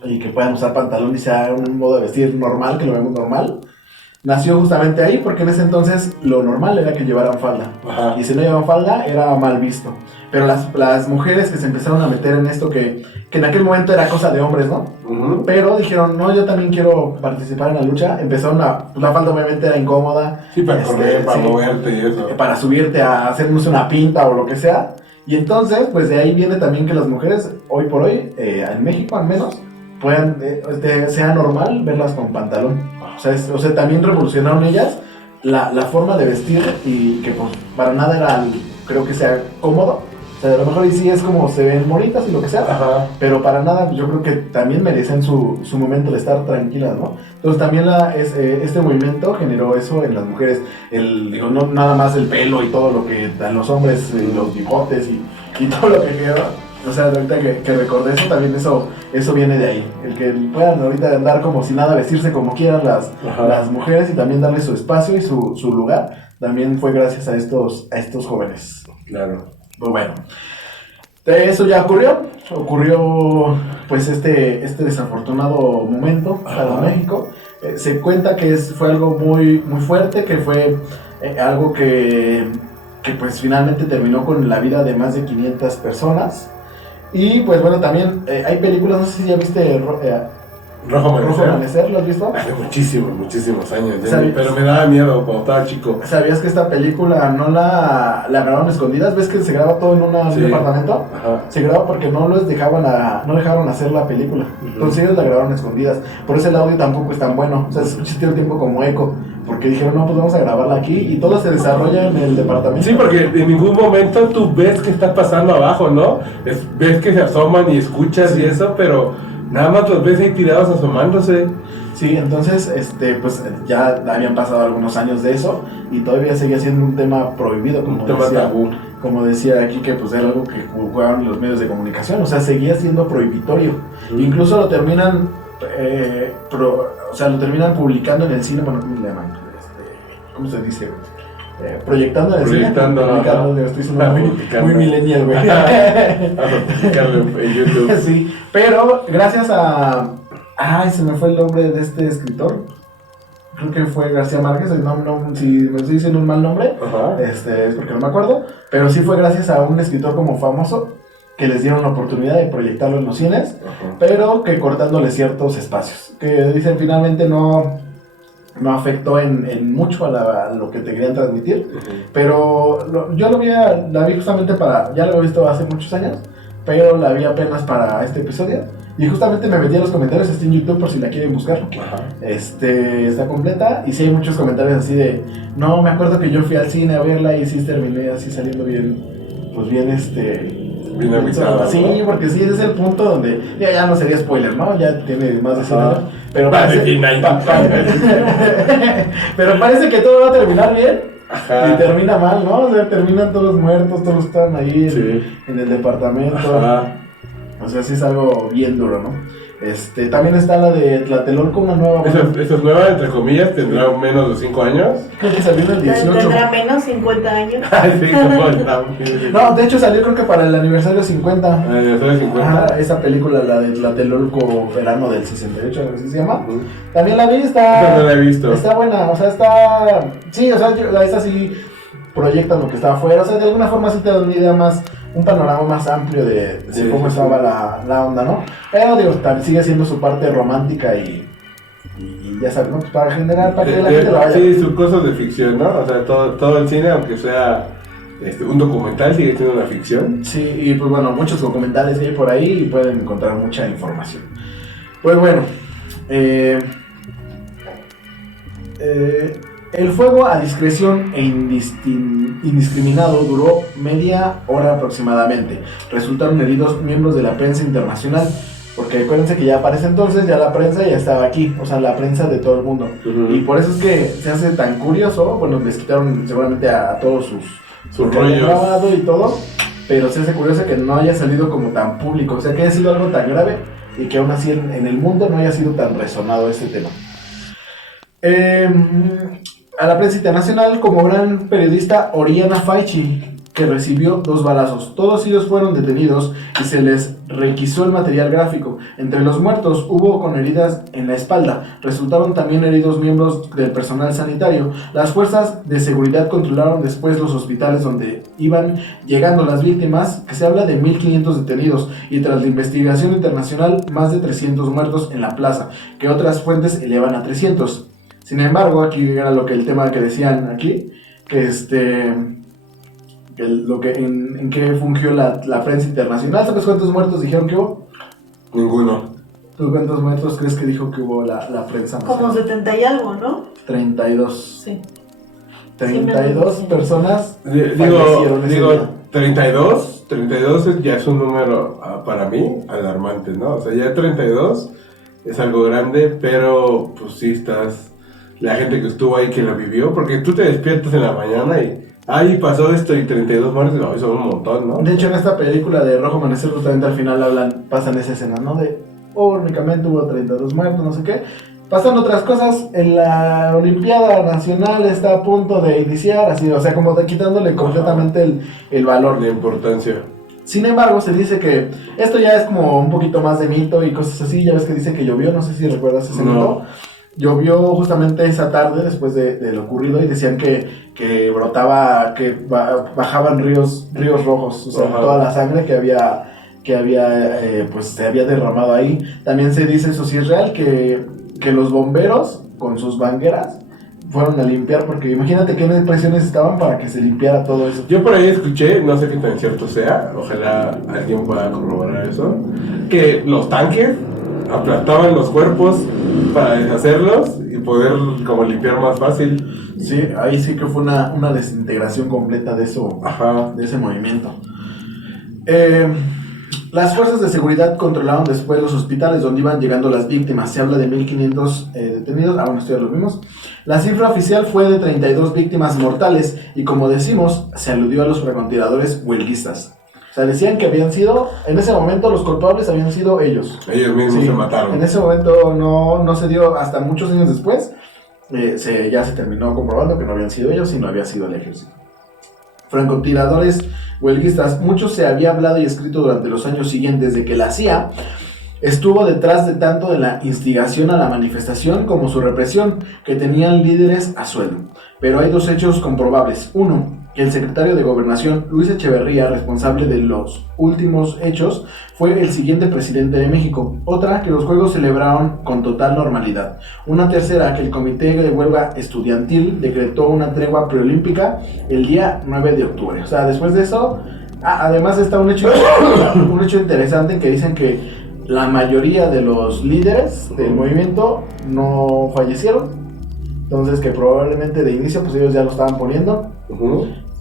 y que puedan usar pantalón y sea un modo de vestir normal, que lo vemos normal, nació justamente ahí porque en ese entonces lo normal era que llevaran falda. Ajá. Y si no llevaban falda era mal visto. Pero las mujeres que se empezaron a meter en esto que en aquel momento era cosa de hombres, ¿no? Pero dijeron, no, yo también quiero participar en la lucha. Empezaron la falda obviamente era incómoda. Sí, para correr, para moverte y eso. Para subirte a hacer, no sé, una pinta o lo que sea. Y entonces, pues de ahí viene también que las mujeres, hoy por hoy, en México al menos, puedan, sea normal verlas con pantalón. O sea, también revolucionaron ellas la forma de vestir y que pues para nada era, creo que sea cómodo. O sea, a lo mejor y sí es como se ven bonitas y lo que sea, pero para nada yo creo que también merecen su momento de estar tranquilas, ¿no? Entonces también este movimiento generó eso en las mujeres, no nada más el pelo y todo lo que dan los hombres, los bigotes y todo lo que queda. O sea, ahorita que recordé eso, también eso viene de ahí. El que puedan ahorita andar como si nada, vestirse como quieran las mujeres y también darle su espacio y su lugar, también fue gracias a estos jóvenes. Claro. Pues bueno, eso ya ocurrió pues este desafortunado momento para México. Se cuenta que fue algo muy, muy fuerte, que fue algo que pues finalmente terminó con la vida de más de 500 personas. Y pues bueno, también hay películas, no sé si ya viste Rojo Amanecer, ¿lo has visto? Hace muchísimos años, pero me daba miedo cuando estaba chico. ¿Sabías que esta película no la grabaron escondidas? ¿Ves que se graba todo en un departamento? Ajá. Se graba porque no dejaron hacer la película. Entonces ellos la grabaron escondidas. Por eso el audio tampoco es tan bueno. O sea, se escucha todo el tiempo como eco. Porque dijeron, no, pues vamos a grabarla aquí. Y todo se desarrolla en el departamento. Sí, porque en ningún momento tú ves qué está pasando abajo, ¿no? Ves que se asoman y escuchas y eso, pero nada más los ves ahí tirados asomándose. Sí, entonces, pues ya habían pasado algunos años de eso y todavía seguía siendo un tema prohibido, un tema tabú. Como decía aquí, que pues era algo que jugaban los medios de comunicación, o sea, seguía siendo prohibitorio. Incluso lo terminan, lo terminan publicando en el cine, bueno, ¿cómo le llaman? ¿Cómo se dice? Proyectando en el cine. Estoy sonando muy millennial, güey. En YouTube. Sí, pero gracias a... Ay, se me fue el nombre de este escritor. Creo que fue García Márquez. Si me estoy diciendo un mal nombre, es porque no me acuerdo. Pero sí fue gracias a un escritor como famoso que les dieron la oportunidad de proyectarlo en los cines, pero que cortándole ciertos espacios. Que dicen finalmente no afectó en mucho a lo que te querían transmitir. Pero yo la vi justamente ya lo había visto hace muchos años, pero la vi apenas para este episodio. Y justamente me metí a los comentarios, está en YouTube por si la quieren buscar. Ajá. Está completa y sí hay muchos comentarios así de, no, me acuerdo que yo fui al cine a verla y sí terminé así saliendo bien, pues bien bien avisado, sí, ¿no? porque sí, ese es el punto donde, ya no sería spoiler, ¿no? Ya tiene más de 100 Ajá. años, pero Vale, parece, bien, pero parece que todo va a terminar bien. Ajá. Y termina mal, ¿no? O sea, terminan todos muertos, todos están ahí Sí. en el departamento. Ajá. O sea, sí es algo bien duro, ¿no? También está la de Tlatelolco, una nueva. Esa es nueva, entre comillas, tendrá menos de 5 años. Creo que salió en el 18. Tendrá menos 50 años. Ay, sí, No, de hecho salió creo que para el aniversario 50. Aniversario 50. Ajá, esa película, la de Tlatelolco verano del 68, algo así se llama. Ujú. También la vi, Esa no la he visto. está buena, o sea, está... Sí, o sea, esa sí proyecta lo que está afuera, o sea, de alguna forma sí te da una idea más, un panorama más amplio de Sí, cómo sí, estaba la onda, ¿no? Pero digo, también sigue siendo su parte romántica y ya sabes, ¿no? Pues para generar, para que la gente la vaya. Sí, sus cosas de ficción, ¿no? O sea, todo el cine, aunque sea un documental, sigue siendo una ficción. Sí, y pues bueno, muchos documentales que hay por ahí y pueden encontrar mucha información. Pues bueno, el fuego a discreción e indiscriminado duró media hora aproximadamente. Resultaron heridos miembros de la prensa internacional, porque acuérdense que ya para ese entonces ya la prensa ya estaba aquí, o sea, la prensa de todo el mundo. Ujú. Y por eso es que se hace tan curioso, bueno, les quitaron seguramente a todos sus Sus que habían rollos. grabado y todo, pero se hace curioso que no haya salido como tan público, o sea, que haya sido algo tan grave y que aún así en el mundo no haya sido tan resonado ese tema. A la prensa internacional como gran periodista Oriana Faichi, que recibió 2 balazos. Todos ellos fueron detenidos y se les requisó el material gráfico. Entre los muertos hubo con heridas en la espalda. Resultaron también heridos miembros del personal sanitario. Las fuerzas de seguridad controlaron después los hospitales donde iban llegando las víctimas, que se habla de 1.500 detenidos, y tras la investigación internacional más de 300 muertos en la plaza, que otras fuentes elevan a 300. Sin embargo, aquí era el tema que decían aquí, que en qué fungió la prensa internacional. ¿Sabes cuántos muertos dijeron que hubo? Ninguno. ¿Tú cuántos muertos crees que dijo que hubo la prensa nacional? Como 70 y algo, ¿no? 32. Sí. 32 Sí, personas Digo, fallecieron ese día. 32 ya es un número para mí alarmante, ¿no? O sea, ya 32 es algo grande, pero pues sí estás, la gente que estuvo ahí que lo vivió, porque tú te despiertas en la mañana y ahí pasó esto y 32 muertes, no, eso es un montón, ¿no? De hecho, en esta película de Rojo Amanecer, justamente al final pasan esa escena, ¿no? De, únicamente hubo 32 muertos, no sé qué. Pasan otras cosas, en la Olimpiada Nacional está a punto de iniciar, así, o sea, como quitándole completamente el valor. La importancia. Sin embargo, se dice que esto ya es como un poquito más de mito y cosas así. Ya ves que dice que llovió, no sé si recuerdas ese mito. Llovió justamente esa tarde después de lo ocurrido y decían que brotaba, que bajaban ríos rojos, o sea, Ajá. toda la sangre que había pues se había derramado ahí. También se dice, eso sí es real, que los bomberos con sus mangueras fueron a limpiar, porque imagínate qué presiones estaban para que se limpiara todo eso. Yo por ahí escuché, no sé qué tan cierto sea, ojalá alguien pueda corroborar eso, que los tanques aplastaban los cuerpos para deshacerlos y poder como limpiar más fácil. Sí, ahí sí que fue una desintegración completa de eso, Ajá. de ese movimiento. Las fuerzas de seguridad controlaron después los hospitales donde iban llegando las víctimas. Se habla de 1.500 detenidos. Bueno, esto ya lo vimos. La cifra oficial fue de 32 víctimas mortales y, como decimos, se aludió a los francotiradores huelguistas. O sea, decían que habían sido, en ese momento los culpables habían sido ellos. Ellos mismos Sí, se mataron. En ese momento no se dio, hasta muchos años después, ya se terminó comprobando que no habían sido ellos, sino había sido el ejército. Francotiradores huelguistas, mucho se había hablado y escrito durante los años siguientes de que la CIA estuvo detrás de tanto de la instigación a la manifestación como su represión, que tenían líderes a sueldo. Pero hay 2 hechos comprobables. Uno, que el secretario de Gobernación, Luis Echeverría, responsable de los últimos hechos, fue el siguiente presidente de México. Otra, que los Juegos celebraron con total normalidad. Una tercera, que el Comité de Huelga Estudiantil decretó una tregua preolímpica el día 9 de octubre. O sea, después de eso, además está un hecho interesante, que dicen que la mayoría de los líderes del movimiento no fallecieron. Entonces que probablemente de inicio pues ellos ya lo estaban poniendo.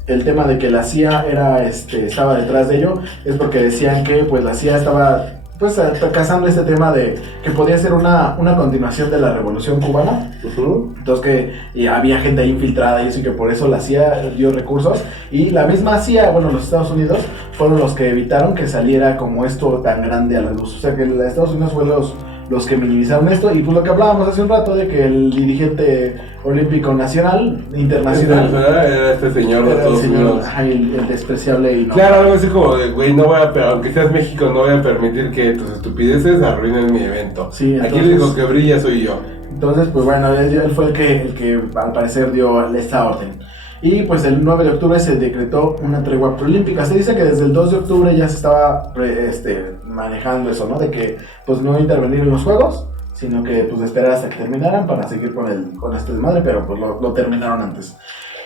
El tema de que la CIA estaba detrás de ello es porque decían que pues la CIA estaba pues cazando este tema de que podía ser una continuación de la Revolución Cubana. Entonces que había gente ahí infiltrada y eso, y que por eso la CIA dio recursos, y la misma CIA, bueno, los Estados Unidos fueron los que evitaron que saliera como esto tan grande a la luz. O sea que los Estados Unidos fue los que minimizaron esto, y pues lo que hablábamos hace un rato de que el dirigente olímpico internacional era este señor de Estados Unidos. El despreciable y no. Claro, algo así como de, güey, no voy a, aunque seas México, no voy a permitir que tus estupideces arruinen mi evento. Sí, entonces, aquí el único que brilla soy yo. Entonces, pues bueno, él fue el que al parecer dio esta orden. Y pues el 9 de octubre se decretó una tregua preolímpica. Se dice que desde el 2 de octubre ya se estaba manejando eso, ¿no? De que pues no intervenir en los juegos, sino que pues esperar hasta que terminaran para seguir con este desmadre, pero pues lo terminaron antes.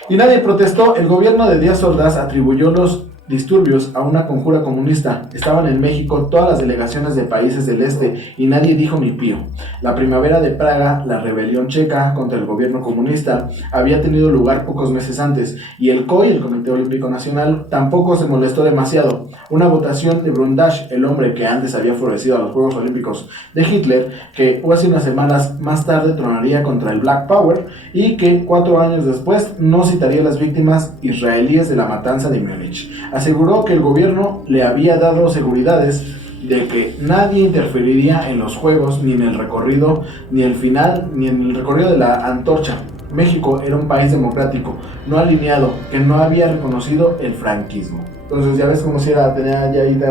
Y nadie protestó. El gobierno de Díaz Ordaz atribuyó los disturbios a una conjura comunista. Estaban en México todas las delegaciones de países del este y nadie dijo ni pío. La primavera de Praga, la rebelión checa contra el gobierno comunista, había tenido lugar pocos meses antes, y el COI, el Comité Olímpico Nacional, tampoco se molestó demasiado. Una votación de Brundage, el hombre que antes había favorecido a los Juegos Olímpicos de Hitler, que hace unas semanas más tarde tronaría contra el Black Power, y que 4 años después no citaría a las víctimas israelíes de la matanza de Múnich. Aseguró que el gobierno le había dado seguridades de que nadie interferiría en los juegos, ni en el recorrido, ni el final, ni en el recorrido de la antorcha. México era un país democrático, no alineado, que no había reconocido el franquismo. Entonces ya ves como si tenía ya ahí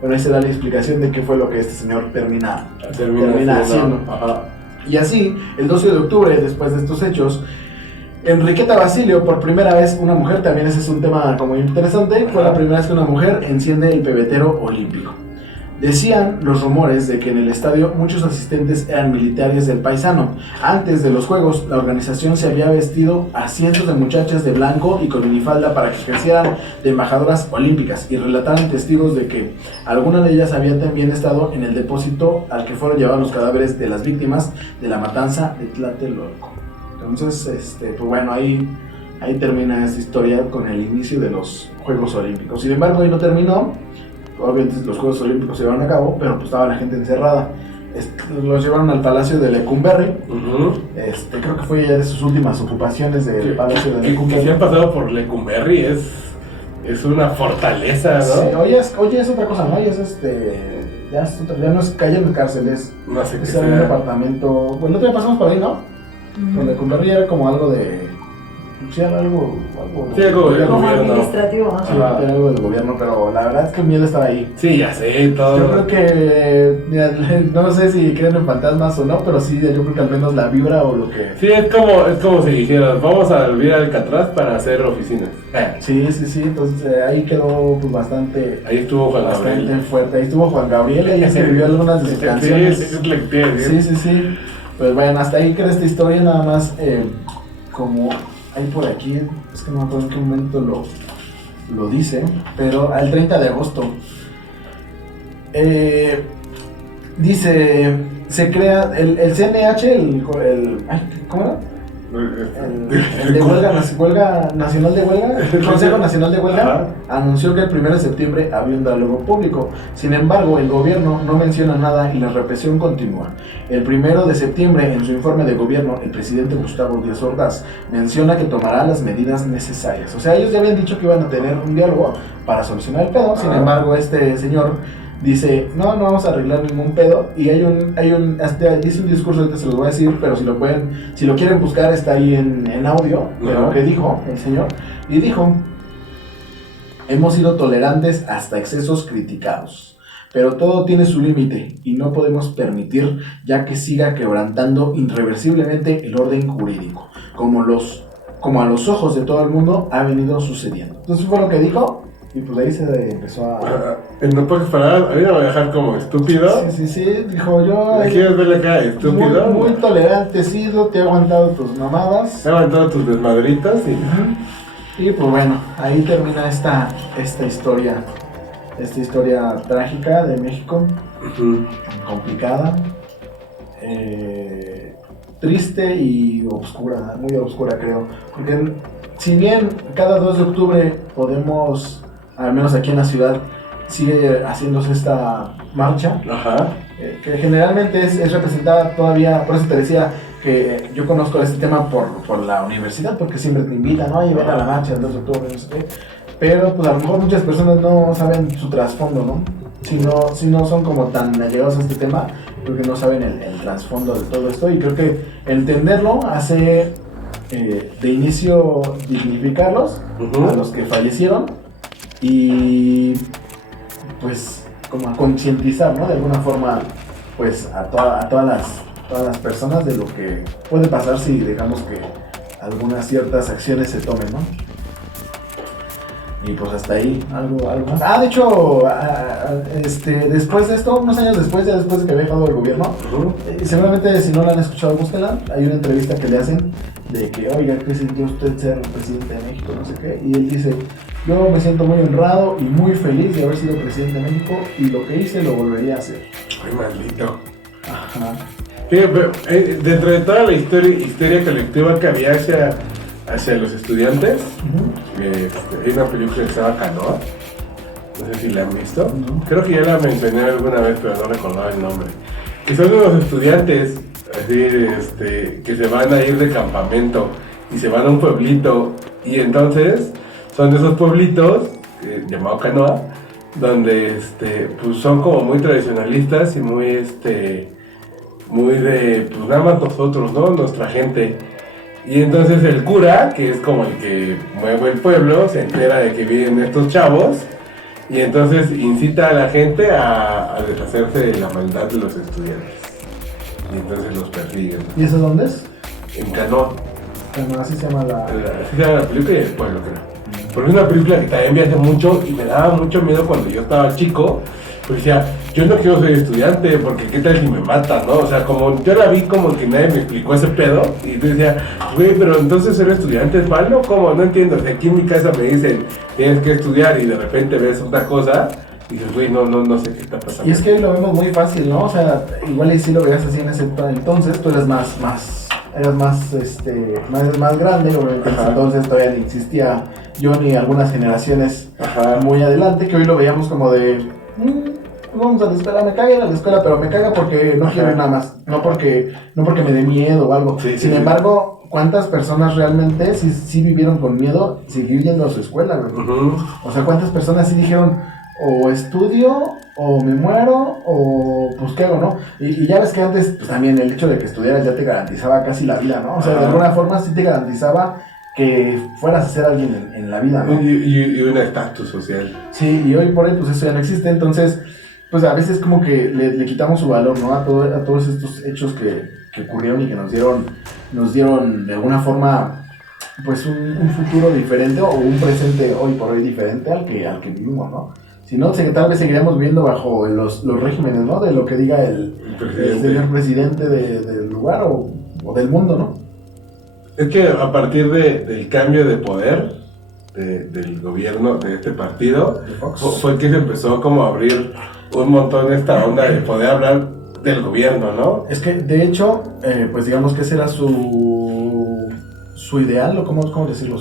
bueno, esa era la explicación de qué fue lo que este señor termina haciendo. Ajá. Y así, el 12 de octubre, después de estos hechos, Enriqueta Basilio, por primera vez una mujer, también ese es un tema como interesante, fue la primera vez que una mujer enciende el pebetero olímpico. Decían los rumores de que en el estadio muchos asistentes eran militares del paisano. Antes de los juegos, la organización se había vestido a cientos de muchachas de blanco y con minifalda para que ejercieran de embajadoras olímpicas, y relataron testigos de que alguna de ellas había también estado en el depósito al que fueron llevados los cadáveres de las víctimas de la matanza de Tlatelolco. Entonces, pues bueno, ahí termina esta historia con el inicio de los Juegos Olímpicos. Sin embargo, ahí no terminó. Obviamente los Juegos Olímpicos se llevaron a cabo, pero pues estaba la gente encerrada. Los llevaron al Palacio de Lecumberri. Creo que fue ya de sus últimas ocupaciones del Palacio de Lecumberri. Que si han pasado por Lecumberri es una fortaleza, ¿no? Sí, oye, es otra cosa, ¿no? Ya no es calle en cárcel, es un departamento. Bueno, ya pasamos por ahí, ¿no? Con Lecumberri era como algo de... Sí, algo del como gobierno. administrativo. Sí, era algo del gobierno, pero la verdad es que miedo estar ahí. Sí, ya sé, todo. Yo creo que, mira, no sé si creen en fantasmas o no, pero sí, yo creo que al menos la vibra o lo que... Sí, es como si dijeras, vamos a volver al Alcatraz para hacer oficinas. Sí, entonces ahí quedó pues bastante... Ahí estuvo Juan Gabriel. Fuerte, ahí estuvo Juan Gabriel, ahí escribió algunas de sus canciones. Sí. Pues bueno, hasta ahí queda esta historia, nada más como hay por aquí, es que no me acuerdo en qué momento lo dice, pero al 30 de agosto dice, se crea el CNH, ¿cómo era? El de huelga nacional de huelga, el Consejo Nacional de Huelga anunció que el 1 de septiembre había un diálogo público. Sin embargo, el gobierno no menciona nada y la represión continúa. El 1 de septiembre, en su informe de gobierno, el presidente Gustavo Díaz Ordaz menciona que tomará las medidas necesarias. O sea, ellos ya habían dicho que iban a tener un diálogo para solucionar el pedo. Sin embargo, este señor dice, no vamos a arreglar ningún pedo, y dice un discurso, ahorita se los voy a decir, pero si lo quieren buscar, está ahí en audio, de lo que dijo el señor, y dijo, hemos sido tolerantes hasta excesos criticados, pero todo tiene su límite, y no podemos permitir ya que siga quebrantando irreversiblemente el orden jurídico, como a los ojos de todo el mundo ha venido sucediendo. Entonces fue lo que dijo. Y pues ahí se empezó a... No puedes parar, a mí me va a dejar como estúpido. Sí, dijo yo... ¿Le quieres ver la cara de estúpido? Muy tolerante he sido, te he aguantado tus mamadas. He aguantado tus desmadritas y... Y pues bueno, ahí termina esta historia esta historia trágica de México, complicada, triste y oscura, muy oscura creo, porque si bien cada 2 de octubre podemos, al menos aquí en la ciudad, sigue haciéndose esta marcha, que generalmente es representada todavía, por eso te decía que yo conozco este tema por la universidad, porque siempre te invitan, ¿no? Y ven a la marcha el 2 de octubre, no sé qué, pero pues a lo mejor muchas personas no saben su trasfondo, ¿no? Si no son como tan allegados a este tema, creo que no saben el trasfondo de todo esto, y creo que entenderlo hace de inicio dignificarlos a los que fallecieron y pues como a concientizar, ¿no? De alguna forma pues a todas las personas de lo que puede pasar si dejamos que algunas ciertas acciones se tomen, ¿no? Y pues hasta ahí, algo más. De hecho, después de esto, unos años después, ya después de que había dejado el gobierno, seguramente si no la han escuchado, búsquenla. Hay una entrevista que le hacen de que, oiga, ¿qué sintió usted ser presidente de México? No sé qué. Y él dice, yo me siento muy honrado y muy feliz de haber sido presidente de México y lo que hice lo volvería a hacer. Ay, maldito. Ajá. Sí, pero dentro de toda la historia colectiva que había hacia los estudiantes, hay una película que se llama Canoa, no sé si la han visto, creo que ya la mencioné alguna vez pero no recordaba el nombre, que son unos estudiantes así, que se van a ir de campamento y se van a un pueblito y entonces son de esos pueblitos llamado Canoa, donde pues son como muy tradicionalistas y muy de pues nada más nosotros, ¿no? Nuestra gente. Y entonces el cura, que es como el que mueve el pueblo, se entera de que vienen estos chavos y entonces incita a la gente a deshacerse de la maldad de los estudiantes. Y entonces los persiguen. ¿Y eso dónde es? En Canoa. Canoa, así se llama Así se llama la película y el pueblo, creo. Porque es una película que también vi hace mucho y me daba mucho miedo cuando yo estaba chico. Porque decía, yo no quiero ser estudiante porque qué tal si me matan, ¿no? O sea, como yo la vi como que nadie me explicó ese pedo. Y yo decía, güey, pero entonces ser estudiante es malo, ¿cómo? No entiendo. O sea, aquí en mi casa me dicen, tienes que estudiar y de repente ves otra cosa. Y dices, güey, no sé qué está pasando. Y es que lo vemos muy fácil, ¿no? O sea, igual y si lo veías así en ese entonces, tú eres más grande, obviamente. Entonces todavía ni existía yo ni algunas generaciones muy adelante, que hoy lo veíamos como de vamos a la escuela, me caga ir a la escuela, pero me caga porque no quiero ir nada más, no porque me dé miedo o algo. Sin embargo, ¿cuántas personas realmente sí vivieron con miedo seguir yendo a su escuela, güey? O sea, ¿cuántas personas sí dijeron, o estudio, o me muero, o pues qué hago, ¿no? Y ya ves que antes, pues también el hecho de que estudiaras ya te garantizaba casi la vida, ¿no? O sea, de alguna forma sí te garantizaba que fueras a ser alguien en la vida, ¿no? Y un estatus social. Sí, y hoy por hoy pues eso ya no existe, entonces pues a veces como que le quitamos su valor, ¿no? A todos estos hechos que ocurrieron y que nos dieron de alguna forma pues un futuro diferente o un presente hoy por hoy diferente al que vivimos, ¿no? Si no, tal vez seguiríamos viviendo bajo los regímenes, ¿no? De lo que diga el señor presidente del lugar o del mundo, ¿no? Es que a partir del cambio de poder del gobierno de este partido, fue que se empezó como a abrir un montón esta onda de poder hablar del gobierno, ¿no? Es que, de hecho, pues digamos que ese era su ideal, o cómo decirlo,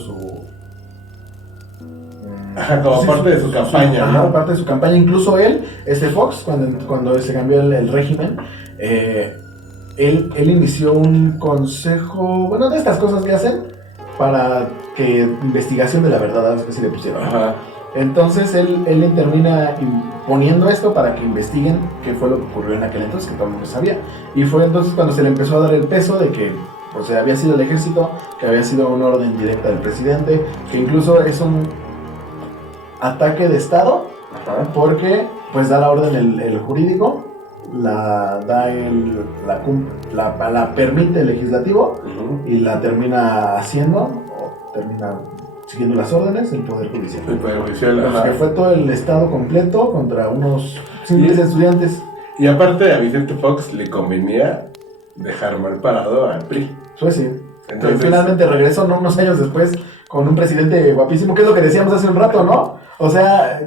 como parte de su campaña, ¿no? Parte de su campaña, incluso él, Fox, cuando se cambió el régimen, él inició un consejo, bueno, de estas cosas que hacen para que investigación de la verdad, algo así le pusieron. Entonces él termina poniendo esto para que investiguen qué fue lo que ocurrió en aquel entonces, que todo el mundo sabía. Y fue entonces cuando se le empezó a dar el peso de que o sea, había sido el ejército, que había sido una orden directa del presidente, que incluso es un ataque de estado, porque pues da la orden el jurídico, la permite el legislativo y la termina haciendo, o termina siguiendo las órdenes el Poder Judicial. El Poder Judicial, que fue todo el estado completo contra unos simples estudiantes. Y aparte a Vicente Fox le convenía dejar mal parado al PRI. Pues sí. Entonces, finalmente regresó, unos años después, con un presidente guapísimo, que es lo que decíamos hace un rato, ¿no? O sea,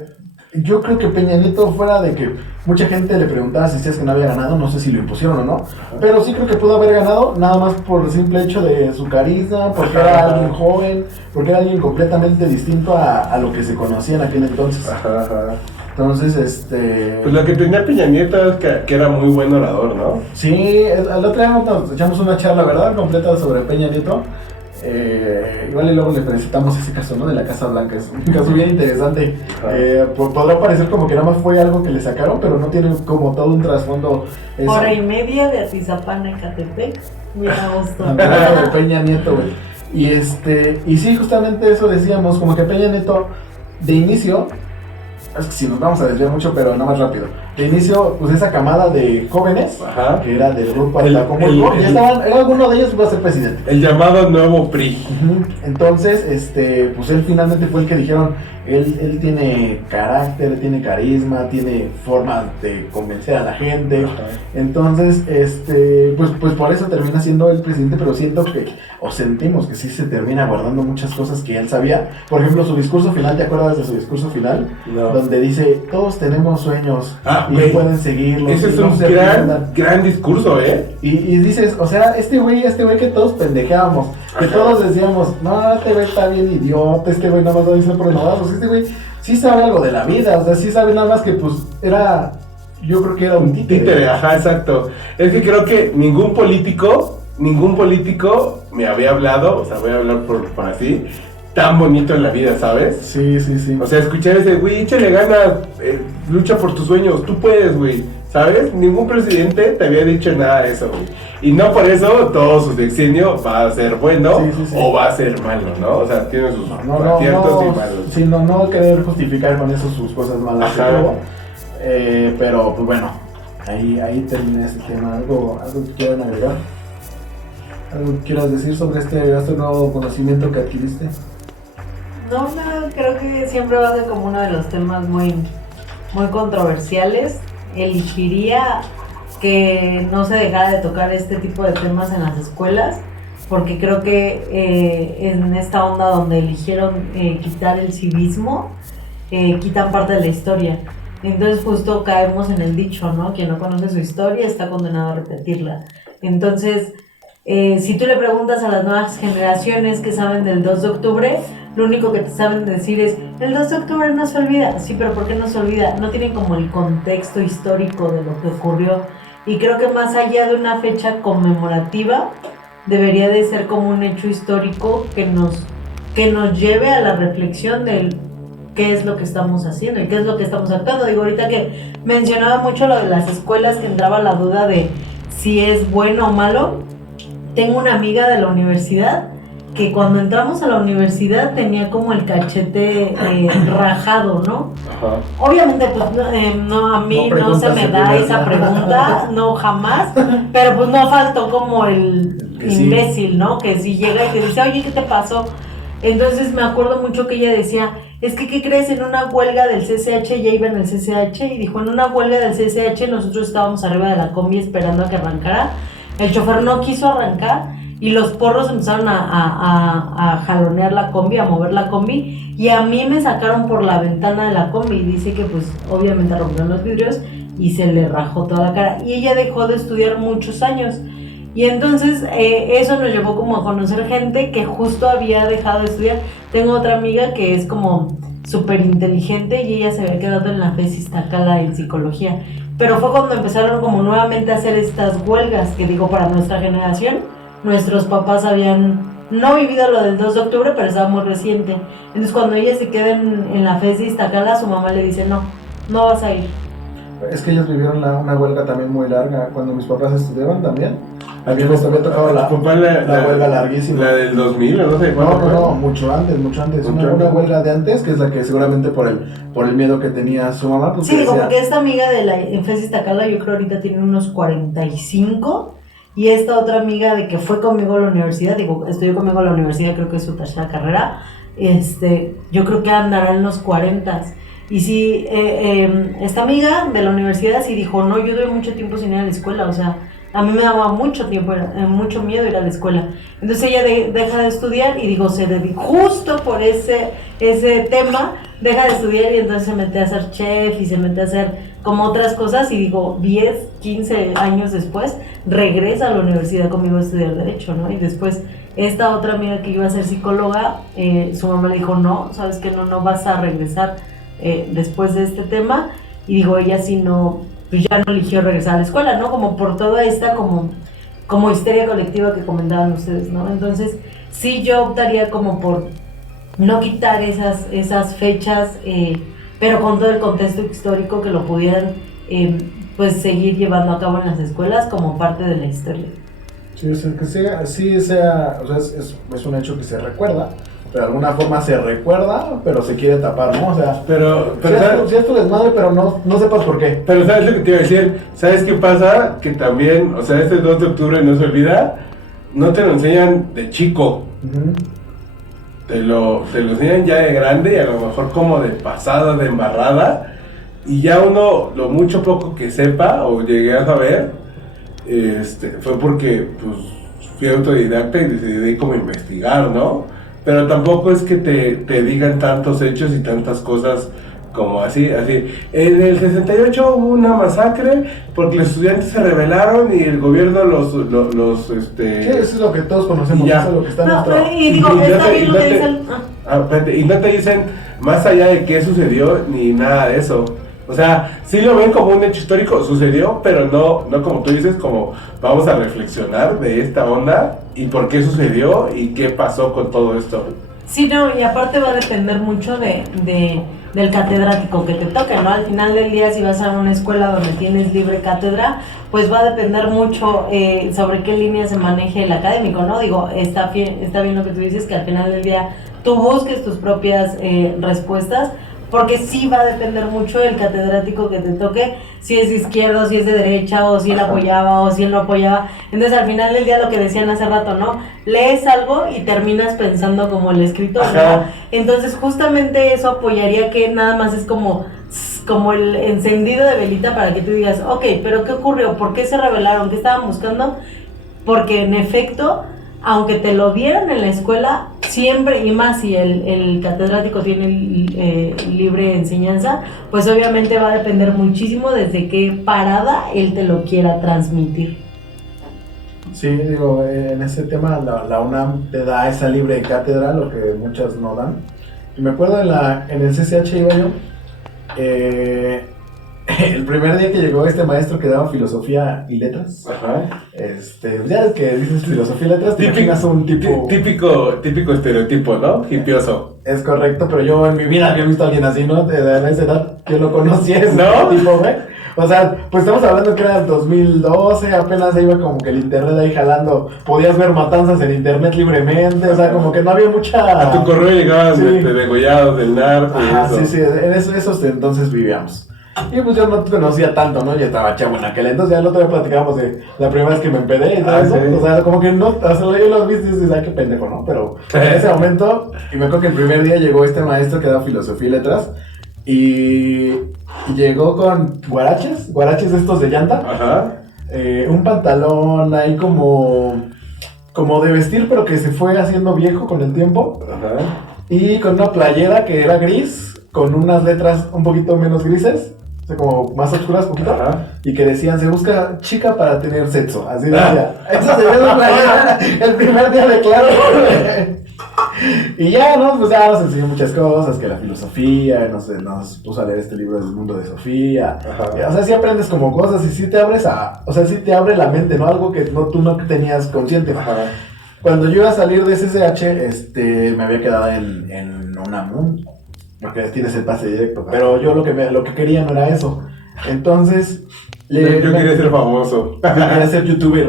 yo creo que Peña Nieto, fuera de que mucha gente le preguntaba si es que no había ganado, no sé si lo impusieron o no, pero sí creo que pudo haber ganado, nada más por el simple hecho de su carisma, porque era alguien joven, porque era alguien completamente distinto a lo que se conocía en aquel entonces. Entonces, Pues lo que tenía Peña Nieto es que era muy buen orador, ¿no? Sí, el otro día nos echamos una charla, ¿verdad? Completa sobre Peña Nieto. Igual y luego le presentamos ese caso, ¿no? De la Casa Blanca. Es un caso bien interesante. Podrá parecer como que nada más fue algo que le sacaron, pero no tiene como todo un trasfondo. Hora y media de Atizapán a Ecatepec. Mira, gusto. De Peña Nieto, güey. Y sí, justamente eso decíamos, como que Peña Nieto, de inicio, es que si nos vamos a desviar mucho, pero nada más rápido. De inicio, pues esa camada de jóvenes, que era del grupo Atlacomulco, ya estaban, era alguno de ellos iba a ser presidente. El llamado nuevo PRI. Entonces, pues él finalmente fue el que dijeron, él tiene carácter, tiene carisma, tiene forma de convencer a la gente. Entonces, pues por eso termina siendo el presidente, pero siento que, o sentimos que sí se termina guardando muchas cosas que él sabía. Por ejemplo, su discurso final, ¿te acuerdas de su discurso final? No. Donde dice, todos tenemos sueños y pueden seguirlos. Ese es un gran discurso, ¿eh? Y dices, o sea, este güey que todos pendejeábamos, que todos decíamos, no, este güey está bien idiota, este güey nada más lo dice por nada, pues este güey sí sabe algo de la vida, o sea, sí sabe nada más que pues yo creo que era un títere. Ajá, exacto. Es que creo que ningún político me había hablado, o sea, voy a hablar por así, tan bonito en la vida, ¿sabes? Sí. O sea, escuchar ese, güey, échale ganas, lucha por tus sueños, tú puedes, güey, ¿sabes? Ningún presidente te había dicho nada de eso, güey. Y no por eso todo su sexenio va a ser bueno o va a ser malo, ¿no? O sea, tiene sus aciertos y malos. Sí, no querer justificar con eso sus cosas malas que tuvo. Pero, pues bueno, ahí termina ese tema. ¿Algo que quieran agregar? ¿Algo que quieras decir sobre este nuevo conocimiento que adquiriste? No, creo que siempre va a ser como uno de los temas muy, muy controversiales. Elegiría que no se dejara de tocar este tipo de temas en las escuelas, porque creo que en esta onda donde eligieron quitar el civismo, quitan parte de la historia. Entonces justo caemos en el dicho, ¿no? Quien no conoce su historia está condenado a repetirla. Entonces, si tú le preguntas a las nuevas generaciones que saben del 2 de octubre, lo único que te saben decir es, el 2 de octubre no se olvida. Sí, pero ¿por qué no se olvida? No tienen como el contexto histórico de lo que ocurrió. Y creo que más allá de una fecha conmemorativa, debería de ser como un hecho histórico que nos lleve a la reflexión del qué es lo que estamos haciendo y qué es lo que estamos actuando. Digo, ahorita que mencionaba mucho lo de las escuelas, que entraba la duda de si es bueno o malo. Tengo una amiga de la universidad que cuando entramos a la universidad tenía como el cachete rajado, ¿no? Ajá. Obviamente, pues no, a mí no se me da esa pregunta, no, jamás, pero pues no faltó como el imbécil, ¿no? Que si llega y te dice, oye, ¿qué te pasó? Entonces me acuerdo mucho que ella decía, es que, ¿qué crees? En una huelga del CCH, ella iba en el CCH y dijo, en una huelga del CCH nosotros estábamos arriba de la combi esperando a que arrancara, el chofer no quiso arrancar y los porros empezaron a jalonear la combi, a mover la combi, y a mí me sacaron por la ventana de la combi, y dice que pues obviamente rompieron los vidrios y se le rajó toda la cara, y ella dejó de estudiar muchos años. Y entonces eso nos llevó como a conocer gente que justo había dejado de estudiar. Tengo otra amiga que es como súper inteligente y ella se había quedado en la FES Iztacala en psicología. Pero fue cuando empezaron como nuevamente a hacer estas huelgas, que digo, para nuestra generación, nuestros papás habían no vivido lo del 2 de octubre, pero estaba muy reciente. Entonces cuando ella se queda en la FES Iztacala, su mamá le dice, no vas a ir. Es que ellos vivieron una huelga también muy larga. Cuando mis papás estudiaban también, a mí les había tocado la huelga larguísima. La del 2000, no sé. No, mucho antes. Una huelga de antes, que es la que seguramente por el miedo que tenía su mamá. Pues sí, digo, porque esta amiga de la FES Iztacala, yo creo ahorita tiene unos 45. Y esta otra amiga de que fue conmigo a la universidad, digo, estudió conmigo a la universidad, creo que es su tercera carrera, yo creo que andará en los 40. Y sí, esta amiga de la universidad sí dijo, no, yo doy mucho tiempo sin ir a la escuela, o sea, a mí me daba mucho tiempo, mucho miedo ir a la escuela. Entonces ella deja de estudiar y digo, se dedicó justo por ese tema, deja de estudiar y entonces se mete a ser chef y se mete a hacer como otras cosas y digo, 10, 15 años después, regresa a la universidad conmigo a estudiar Derecho, ¿no? Y después esta otra amiga que iba a ser psicóloga, su mamá le dijo, no, sabes que no vas a regresar después de este tema. Y digo, ella sí no, pues ya no eligió regresar a la escuela, ¿no? Como por toda esta como histeria colectiva que comentaban ustedes, ¿no? Entonces, sí yo optaría como por no quitar esas fechas, pero con todo el contexto histórico que lo pudieran pues seguir llevando a cabo en las escuelas como parte de la historia. Sí, o sea, que sea, o sea, es un hecho que se recuerda, pero de alguna forma se recuerda, pero se quiere tapar, ¿no? O sea, pero si es tu desmadre, pero no sepas por qué. Pero ¿sabes lo que te iba a decir? ¿Sabes qué pasa? Que también, o sea, este 2 de octubre no se olvida, no te lo enseñan de chico. Uh-huh. Te lo enseñan ya de grande y a lo mejor como de pasada, de embarrada. Y ya uno, lo mucho poco que sepa o llegué a saber, fue porque pues fui autodidacta y decidí como investigar, ¿no? Pero tampoco es que te digan tantos hechos y tantas cosas como así. En el 68 hubo una masacre porque los estudiantes se rebelaron y el gobierno Sí, eso es lo que todos conocemos, eso es lo que está en nuestro... Y digo, está bien lo que dicen... Y no te dicen más allá de qué sucedió ni nada de eso. O sea, sí lo ven como un hecho histórico, sucedió, pero no como tú dices, como vamos a reflexionar de esta onda y por qué sucedió y qué pasó con todo esto. Sí, no, y aparte va a depender mucho del catedrático que te toque, ¿no? Al final del día, si vas a una escuela donde tienes libre cátedra, pues va a depender mucho sobre qué línea se maneje el académico, ¿no? Digo, está bien lo que tú dices, que al final del día tú busques tus propias respuestas, porque sí va a depender mucho del catedrático que te toque, si es de izquierda o si es de derecha, o si él apoyaba o si él no apoyaba. Entonces al final del día, lo que decían hace rato, ¿no? Lees algo y terminas pensando como el escritor, ¿no? Entonces justamente eso apoyaría que nada más es como el encendido de velita para que tú digas, ok, pero ¿qué ocurrió? ¿Por qué se rebelaron? ¿Qué estaban buscando? Porque en efecto, aunque te lo dieran en la escuela, siempre, y más si el catedrático tiene libre enseñanza, pues obviamente va a depender muchísimo desde qué parada él te lo quiera transmitir. Sí, digo, en ese tema la UNAM te da esa libre cátedra, lo que muchas no dan. Y me acuerdo en el CCH iba yo, el primer día que llegó este maestro que daba filosofía y letras. Ajá. Ya es que dices filosofía y letras, te imaginas un tipo... Típico estereotipo, ¿no? Hipioso. Es correcto, pero yo en mi vida había visto a alguien así, ¿no? De esa edad, yo lo conocía, ese ¿no? tipo, güey. O sea, pues estamos hablando que era el 2012, apenas iba como que el internet ahí jalando, podías ver matanzas en internet libremente, o sea, como que no había mucha... A tu correo llegaban sí. Degollados del narco y Ajá, eso. sí, en esos entonces vivíamos. Y pues yo no conocía tanto, ¿no? Yo estaba chavo en aquel entonces, ya el otro día platicábamos de la primera vez que me empedé y todo eso. Sí. O sea, como que no, o sea, yo lo vi y dices, ay, qué pendejo, ¿no? Pero en ese momento, y me acuerdo que el primer día llegó este maestro que daba filosofía y letras, y llegó con guaraches estos de llanta. Ajá. Un pantalón ahí como de vestir, pero que se fue haciendo viejo con el tiempo. Ajá. Y con una playera que era gris, con unas letras un poquito menos grises, o sea, como más oscuras, poquito. Ajá. Y que decían, se busca chica para tener sexo. Así decía. Eso sería la playera el primer día de clase. Y ya, ¿no? Pues ya nos enseñó muchas cosas, que la filosofía, nos puso a leer este libro del mundo de Sofía. Ajá. O sea, sí aprendes como cosas y sí te abres o sea, sí te abre la mente, ¿no? Algo que tú no tenías consciente. Ajá. Cuando yo iba a salir de SSH, me había quedado en UNAM, porque tienes el pase directo. Pero yo lo que quería no era eso. Entonces... Yo quería ser famoso. Yo quería ser youtuber.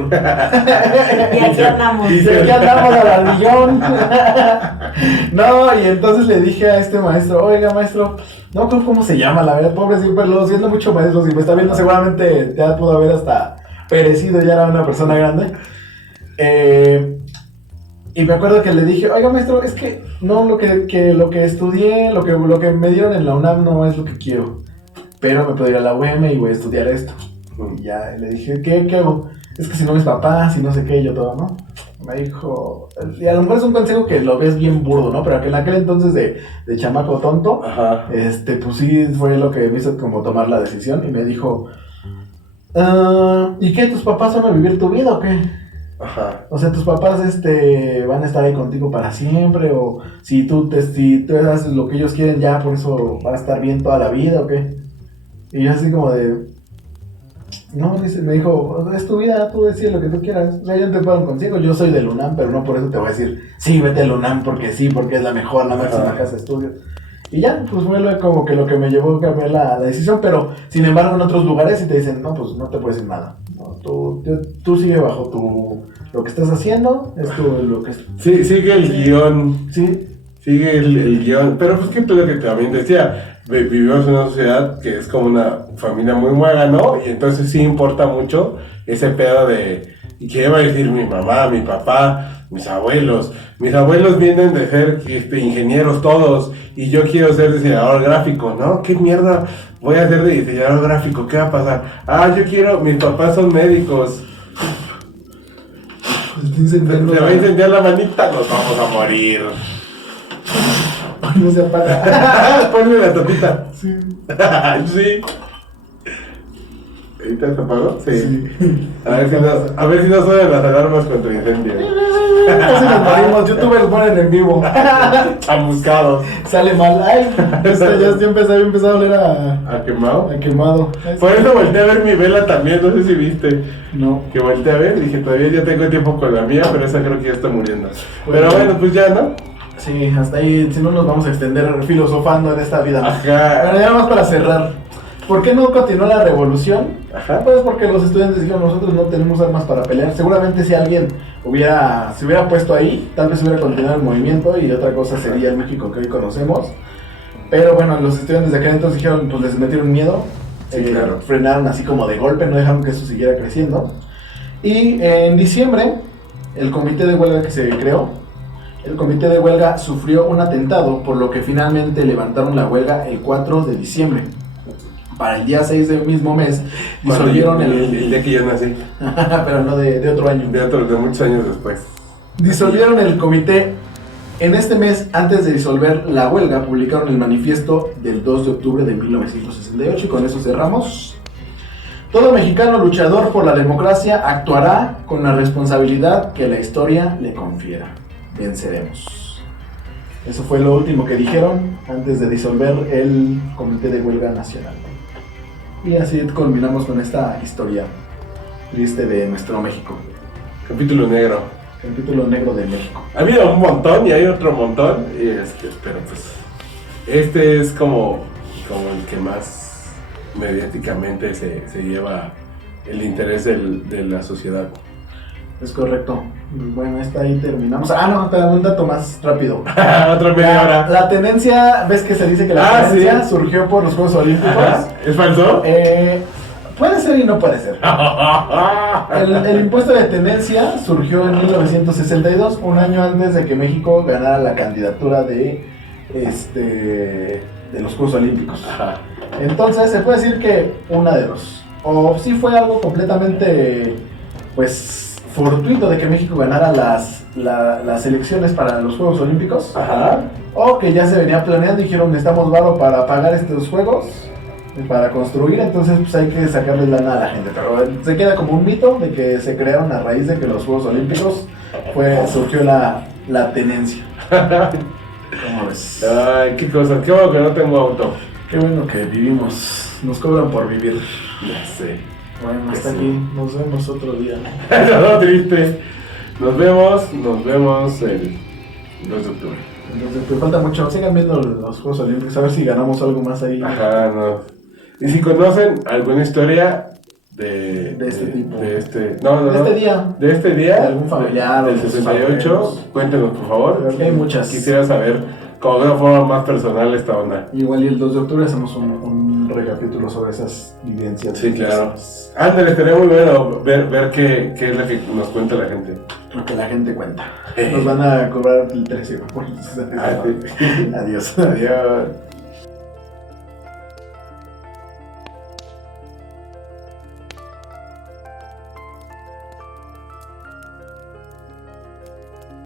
Y aquí andamos. Y aquí andamos al ardillón. No, y entonces le dije a este maestro, oiga maestro, no, ¿cómo se llama? La verdad, pobre, siempre lo siento mucho maestro, si me está viendo seguramente ya pudo haber hasta perecido, ya era una persona grande. Y me acuerdo que le dije, oiga maestro, es que no, lo que estudié, lo que me dieron en la UNAM no es lo que quiero. Pero me puedo ir a la UM y voy a estudiar esto. Y ya le dije, ¿qué hago? Es que si no mis papás, si no sé qué, yo todo, ¿no? Me dijo, y a lo mejor es un consejo que lo ves bien burdo, ¿no? Pero que en aquel entonces de chamaco tonto, Ajá. pues sí fue lo que me hizo como tomar la decisión y me dijo, ¿y qué? ¿Tus papás van a vivir tu vida o qué? Ajá. O sea, tus papás van a estar ahí contigo para siempre, o si tú haces lo que ellos quieren, ya por eso va a estar bien toda la vida, ¿o qué? Y yo así como de, no, me dijo, es tu vida, tú decides lo que tú quieras. O sea, yo no te puedo un consejo, yo soy del UNAM, pero no por eso te voy a decir, sí, vete al UNAM, porque es la mejor, la máxima casa de estudios. Y ya, pues fue como que lo que me llevó a cambiar la decisión, pero sin embargo en otros lugares si te dicen, no, pues no te puedes decir nada. No, tú sigue bajo lo que estás haciendo, lo que es. Sí, sigue el guión. Sí. Sigue el guión. Pero pues que lo que también decía, vivimos en una sociedad que es como una familia muy muega, ¿no? Y entonces sí importa mucho ese pedo de, ¿y qué va a decir mi mamá, mi papá, mis abuelos? Mis abuelos vienen de ser ingenieros todos y yo quiero ser diseñador gráfico, ¿no? ¿Qué mierda voy a ser de diseñador gráfico? ¿Qué va a pasar? Yo quiero, mis papás son médicos. Se va a incendiar la manita, nos vamos a morir. No se apaga. Ponle la tapita. Sí. Sí. ¿Ahorita se apagó? Sí. A ver si no suenan las alarmas contra incendio. Casi nos morimos, youtubers mueren en vivo. Chamuscados. Sale mal. Ay, ya empezó a oler ¿A quemado? a quemado. Por eso volteé a ver mi vela también, no sé si viste. No. Que volteé a ver, dije todavía ya tengo tiempo con la mía, pero esa creo que ya está muriendo. Pero bueno, pues ya, ¿no? Sí, hasta ahí, si no nos vamos a extender filosofando en esta vida. Ajá. Pero ya más para cerrar. ¿Por qué no continuó la revolución? Ajá. Pues porque los estudiantes dijeron, nosotros no tenemos armas para pelear. Seguramente si alguien se hubiera puesto ahí, tal vez hubiera continuado el movimiento y otra cosa sería el México que hoy conocemos. Pero bueno, los estudiantes de aquel entonces dijeron, pues les metieron miedo. Sí, claro. Frenaron así como de golpe, no dejaron que eso siguiera creciendo. Y en diciembre, el comité de huelga que se creó, el comité de huelga sufrió un atentado, por lo que finalmente levantaron la huelga el 4 de diciembre. Para el día 6 del mismo mes, disolvieron el día que yo nací. pero no de otro año. De muchos años después. Disolvieron el comité. En este mes, antes de disolver la huelga, publicaron el manifiesto del 2 de octubre de 1968 y con eso cerramos. Todo mexicano luchador por la democracia actuará con la responsabilidad que la historia le confiera. Venceremos. Eso fue lo último que dijeron antes de disolver el Comité de Huelga Nacional. Y así culminamos con esta historia triste de nuestro México. Capítulo negro. Capítulo negro de México. Ha habido un montón y hay otro montón, pero pues este es como el que más mediáticamente se lleva el interés de la sociedad. Es correcto. Bueno, ahí terminamos. No, te doy un dato más rápido. Otra media hora. La tenencia, ¿ves que se dice que la tenencia surgió por los Juegos Olímpicos? ¿Es falso? Puede ser y no puede ser. El impuesto de tenencia surgió en 1962, un año antes de que México ganara la candidatura de los Juegos Olímpicos. Ajá. Entonces se puede decir que una de dos. O sí fue algo completamente, pues, fortuito de que México ganara las elecciones para los Juegos Olímpicos. Ajá. O que ya se venía planeando y dijeron, necesitamos varo para pagar estos juegos, para construir, entonces pues hay que sacarle lana a la gente. Pero se queda como un mito de que se crearon a raíz de que los Juegos Olímpicos surgió la tenencia. ¿Cómo ves? Ay, qué cosa, qué bueno que no tengo auto. Qué bueno que vivimos, nos cobran por vivir. Ya sé. Bueno, hasta aquí, nos vemos otro día. No, triste. Nos vemos el 2 de octubre. Entonces, pues falta mucho, sigan viendo los Juegos Olímpicos, a ver si ganamos algo más ahí. Ajá, no. Y si conocen alguna historia de este tipo. De este día. De este día. De algún familiar. Del 68. Cuéntenos, por favor. Creo que hay muchas. Quisiera saber, como de una forma más personal, esta onda. Igual y el 2 de octubre hacemos un recapítulo sobre esas vivencias. Sí, claro. Ándale, estaría muy bueno ver qué es lo que nos cuenta la gente. Lo que la gente cuenta. Nos van a cobrar el 13. Ah, sí. Adiós. Adiós.